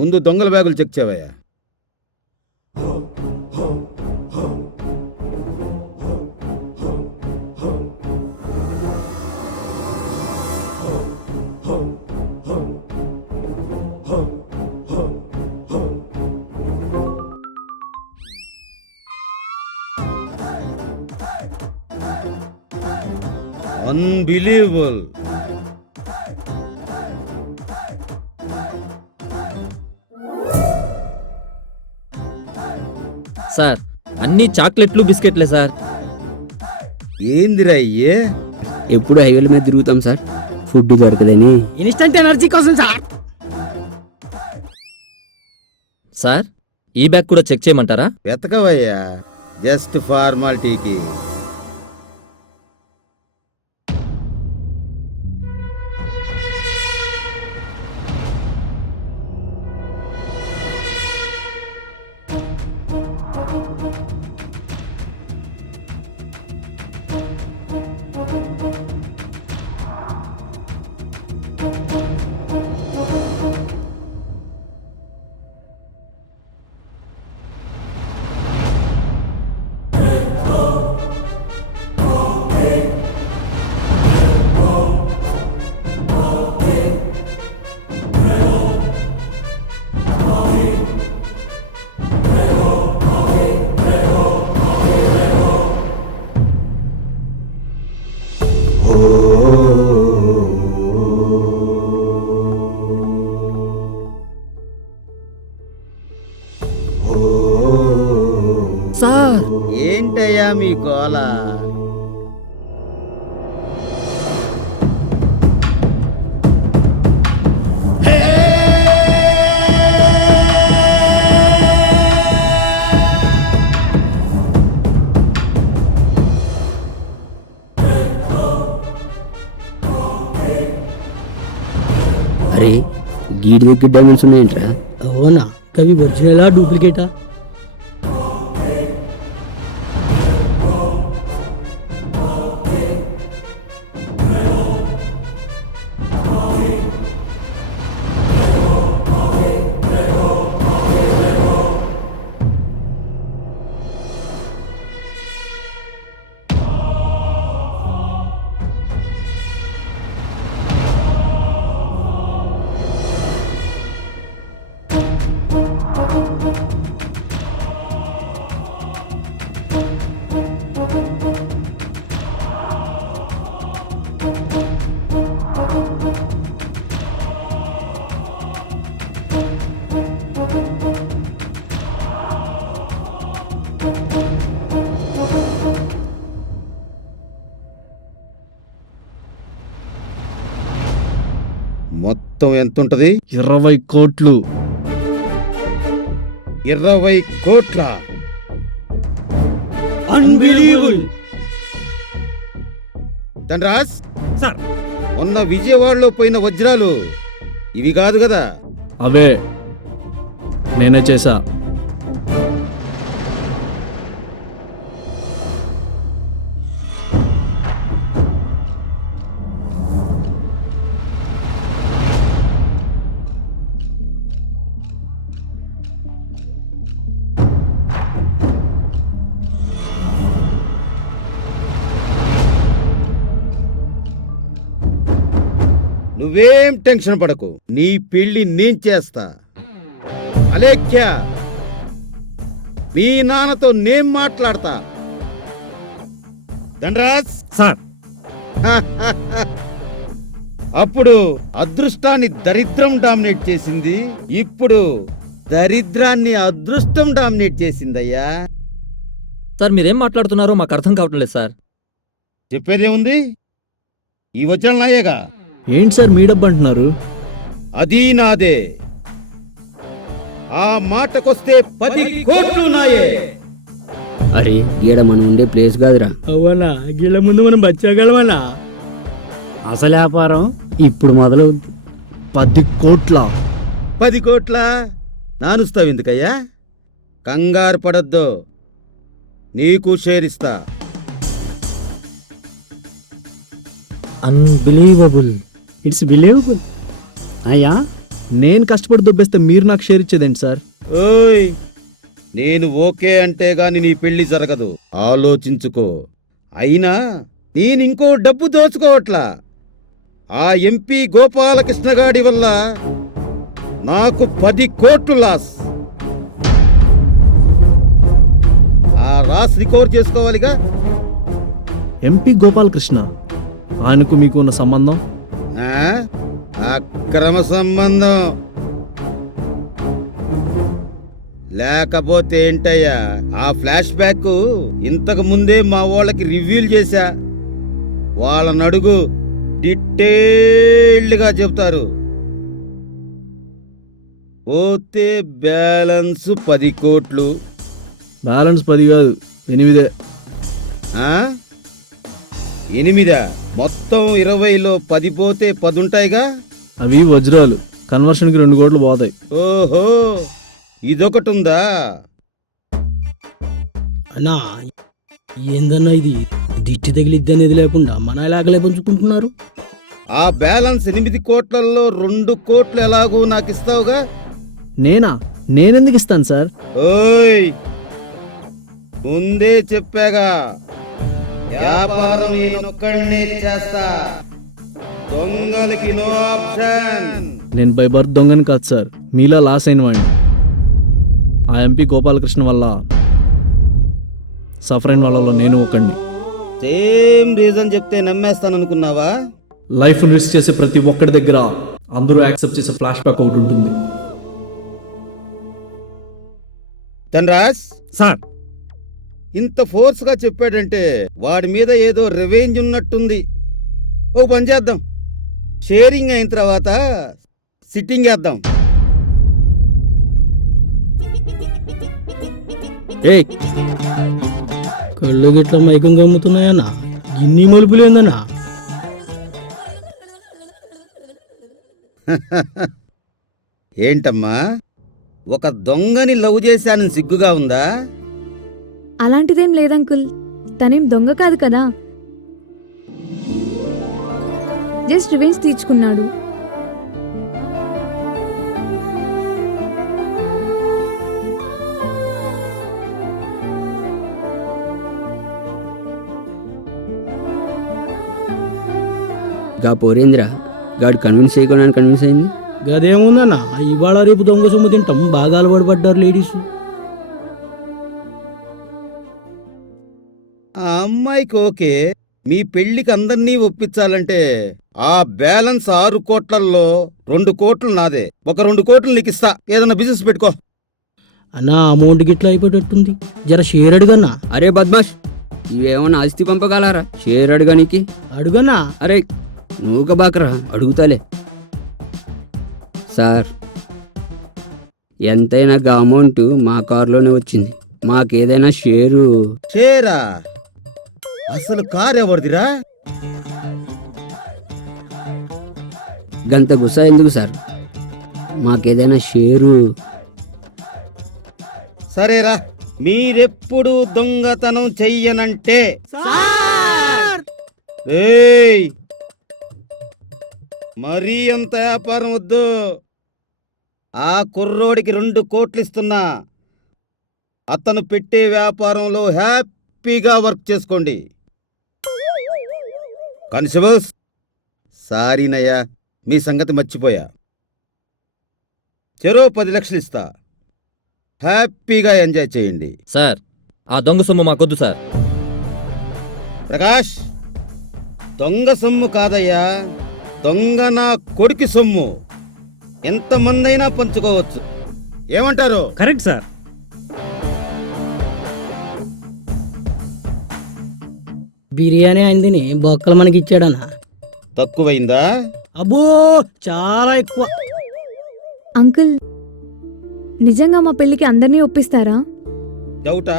ముందు దొంగల బ్యాగులు చెక్ చేయవయ్యా. అన్బిలీవబుల్. సార్ అన్ని చాక్లెట్లు బిస్కెట్లే సార్. ఏందిరా అయ్యే? ఎప్పుడు హైవేల మీద తిరుగుతాం సార్, ఫుడ్ దొరకదని. ఇన్స్టంట్ ఎనర్జీ కోసం సార్. సార్ ఈ బ్యాగ్ కూడా చెక్ చేయమంటారా? వెతకవయ్యా, జస్ట్ ఫార్మాలిటీకి. ఏంటయ్యా మీ గోల? అరే గీడి దగ్గర డైమండ్స్ ఉన్నాయంట్రా? అవునా? కవి ఒరిజినలా డూప్లికేటా? మొత్తం ఎంతుంటది? 20 కోట్లు. 20 కోట్ల? అన్బిలీవబుల్. ధనరాజ్ సార్, మొన్న విజయవాడలో పోయిన వజ్రాలు ఇవి కాదు కదా? అవే నేనే చేశా. నువ్వేం టెన్షన్ పడకు, నీ పెళ్లి నేను చేస్తా. అలేఖ్య, మీ నాన్నతో నేను మాట్లాడతా. ధనరాజ్ సార్, అప్పుడు అదృష్టాన్ని దరిద్రం డామినేట్ చేసింది, ఇప్పుడు దరిద్రాన్ని అదృష్టం డామినేట్ చేసిందయ్యా. సార్ మీరేం మాట్లాడుతున్నారో మాకు అర్థం కావటం లేదు సార్. చెప్పేదేముంది, ఈ వజ్రాలు నాయేగా. ఏంటి సార్ మీ డబ్బు అంటున్నారు? అది నాదే. ఆ మాటకొస్తే 10 కోట్లు నాయే. అరే గీడ మనం ఉండే ప్లేస్ కాదురా. అవునా? గిళ్ళ ముందు మనం బచ్చగలమనా? అసలు వ్యాపారం ఇప్పుడు మొదలవుద్ది. 10 కోట్ల? 10 కోట్ల నానుస్తావు ఎందుకయ్యా? కంగారు పడద్దు, నీకు షేరిస్తా. అన్బిలీవబుల్. It's believable. అయ్యా, నేను కష్టపడి దొబ్బేస్తే మీరు నాకు షేర్ ఇచ్చేదేంటి సార్? ఓయ్, నేను ఓకే అంటే గాని నీ పెళ్లి జరగదు, ఆలోచించుకో. అయినా నేను ఇంకో డబ్బు దోచుకోవట్లా. ఆ ఎంపీ గోపాలకృష్ణగాడి వల్ల నాకు 10 కోట్లు లాస్. ఆ లాస్ రికవర్ చేసుకోవాలిగా. ఎంపీ గోపాలకృష్ణ, ఆయనకు మీకు ఉన్న సంబంధం? అక్రమ సంబంధం. లేకపోతే ఏంటయ్యా, ఆ ఫ్లాష్ బ్యాక్ ఇంతకు ముందే మా వాళ్ళకి రివ్యూలు చేశా. వాళ్ళని అడుగు, డీటెయిల్డ్గా చెప్తారు. పోతే బ్యాలెన్స్ 10 కోట్లు. బ్యాలెన్స్ 10 కాదు, 8. 8? మొత్తం 20లో 10 పోతే 10 ఉంటాయిగా. అవి వజ్రాలు, కన్వర్షన్కి 2 కోట్లు పోతాయి. ఓహో, ఇదొకటి ఉందా? అన్నా ఏందన్నా ఇది? దిష్టి తగిలిద్ది అనేది లేకుండా మన ఎలాగలే పంచుకుంటున్నారు. ఆ బ్యాలెన్స్ 8 కోట్లలో 2 కోట్లు ఎలాగూ నాకు ఇస్తావుగా. నేనెందుకు ఇస్తాను సార్? ఓయ్, ముందే చెప్పాగా, వ్యాపారం నేనొక్కడినే చేస్తా, దొంగలకి నో ఆప్షన్. నేను బై బర్త్ దొంగని కాదు సార్, మీలా లాస్ అయిన వాడిని. ఆ ఎంపీ గోపాలకృష్ణ వల్ల సఫర్ అయిన వాళ్ళలో నేను ఒకడిని. సేమ్ రీజన్ చెప్తే నమ్మేస్తాననుకున్నావా? లైఫ్ రిస్క్ చేసే ప్రతి ఒక్కడి దగ్గర అందరూ యాక్సెప్ట్ చేసే ఫ్లాష్ బ్యాక్ ఒకటి ఉంటుంది. ధనరాజ్ సార్, ఇంత ఫోర్స్గా చెప్పాడంటే వాడి మీద ఏదో రివెంజ్ ఉన్నట్టుంది. ఓ పని చేద్దాం, షేరింగ్ అయిన తర్వాత సిట్టింగ్ వేద్దాం. ఏయ్ కళ్ళు గిట్ల మైకం గమ్ముతున్నాయన్నా, ఇన్ని మలుపులేందన్నా? ఏంటమ్మా, ఒక దొంగని లవ్ చేశానని సిగ్గుగా ఉందా? అలాంటిదేం లేదంకుల్, తనేం దొంగ కాదు కదా, జస్ట్ రివెంజ్ తీర్చుకున్నాడు. గా పోరేంద్రా గాడు కన్విన్స్ చేయకుండా కన్విన్స్ అయింది. గదేముందన్నా, ఇవాళ రేపు దొంగ సొమ్ము తింటాం, బాగా అలవాటు పడ్డారు లేడీస్. ఆ అమ్మాయికి ఓకే, మీ పెళ్లికి అందరినీ ఒప్పించాలంటే ఆ బ్యాలెన్స్ 6 కోట్లల్లో 2 కోట్లు నాదే, ఒక 2 కోట్లు నీకు ఇస్తా, ఏదన్నా బిజినెస్ పెట్టుకో. అన్నా అమౌంట్ గిట్లా అయిపోయేటట్టుంది, జర షేర్ అడుగన్నా. అరే బద్మాష్, ఇవేమన్నా ఆస్తి పంపగలరా? షేర్ అడగానికి అడుగన్నా. అరే నువ్వు బాకరా, అడుగుతాలే. సార్, ఎంతైనా గా అమౌంట్ మా కారులోనే వచ్చింది, మాకేదైనా షేరా? అసలు కార్ ఎవరిదిరా? గంత గుసా ఎందుకు సార్, మాకేదైనా సరేరా, మీరెప్పుడు దొంగతనం చెయ్యనంటే ఏయ్ మరీ అంత వ్యాపారం వద్దు. ఆ కుర్రోడికి 2 కోట్లు ఇస్తున్నా, అతను పెట్టే వ్యాపారంలో హ్యాపీగా వర్క్ చేసుకోండి. కానిస్టేబుల్స్, సారీనయ్యా, మీ సంగతి మర్చిపోయా. చెరో 10 లక్షలు ఇస్తా, హ్యాపీగా ఎంజాయ్ చేయండి. సార్, ఆ దొంగ సొమ్ము మాకొద్దు సార్. ప్రకాష్, దొంగ సొమ్ము కాదయ్యా, దొంగ నా కొడుకు సొమ్ము. ఎంతమందైనా పంచుకోవచ్చు, ఏమంటారు? Correct sir. బిర్యానీ అయిందిని బొక్కలు మనకి ఇచ్చాడన్నా. తక్కువైందా? అబ్బో చాలా ఎక్కువ. అంకుల్, నిజంగా మా పెళ్ళికి అందరినీ ఒప్పిస్తారా? డౌటా?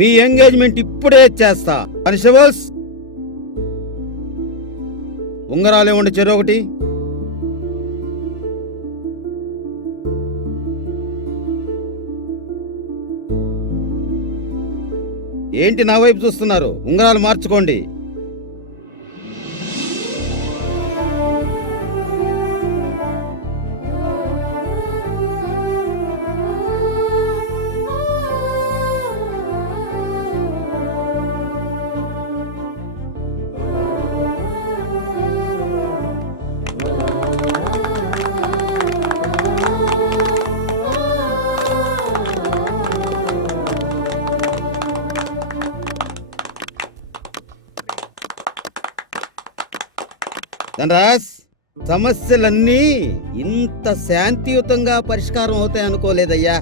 మీ ఎంగేజ్మెంట్ ఇప్పుడే చేస్తా. కానిస్టేబుల్స్, ఉంగరాలే ఉండి చెరొకటి. ఏంటి నా వైపు చూస్తున్నారు? ఉంగరాలు మార్చుకోండి. ధనరాజ్, సమస్యలన్నీ ఇంత శాంతియుతంగా పరిష్కారం అవుతాయనుకోలేదయ్యా.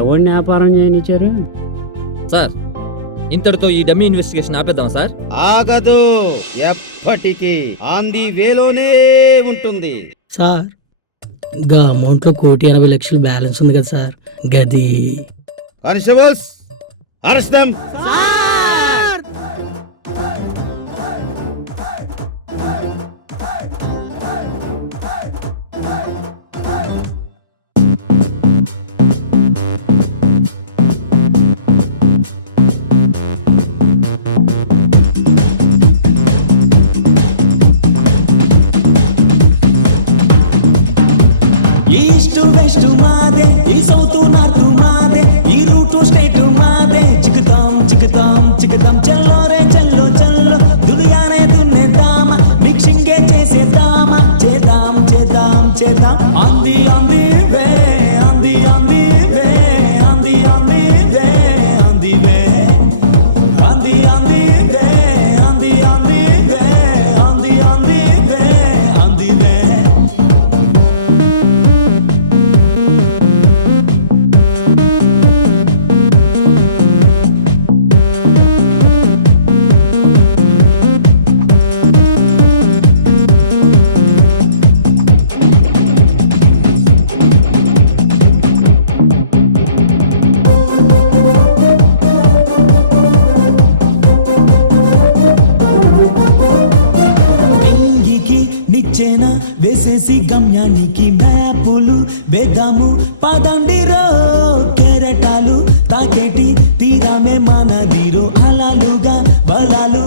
ఎవరిని వ్యాపారం చేయనిచ్చారు? సార్, ఇంతటితో ఈ డమ్మీ ఇన్వెస్టిగేషన్ ఆపేద్దాం సార్. ఆగదు, ఎప్పటికీ ఆన్ ది వేలోనే ఉంటుంది. సార్, గా అమౌంట్ లో 1,80,00,000 బ్యాలెన్స్ ఉంది కదా సార్, గది. Constables, arrest them. East west మాదే, ఈ సౌత్ నార్త్ మాదే, ఈ రూటు స్టేట్ మాదే. చిక్కుతాం చిక్కుతాం చిక్కుతాం, చల్లో రే చల్లో చల్లో, దునియానే దున్నేద్దామా, మిక్సింగే చేసేద్దామా, చేద్దాం చేద్దాం చేద్దాం. అంది అంది వే, అంది అంది వే, అంది అంది వే, అంది వే, అంది అంది వే, అంది అంది వే, అంది అంది వే, అంది వే. గమ్యానికి మ్యాపులు వేద్దాము పదండిరో కెరటాలు తాకేటి తీరామే మనదిరో అలలుగా బలాలు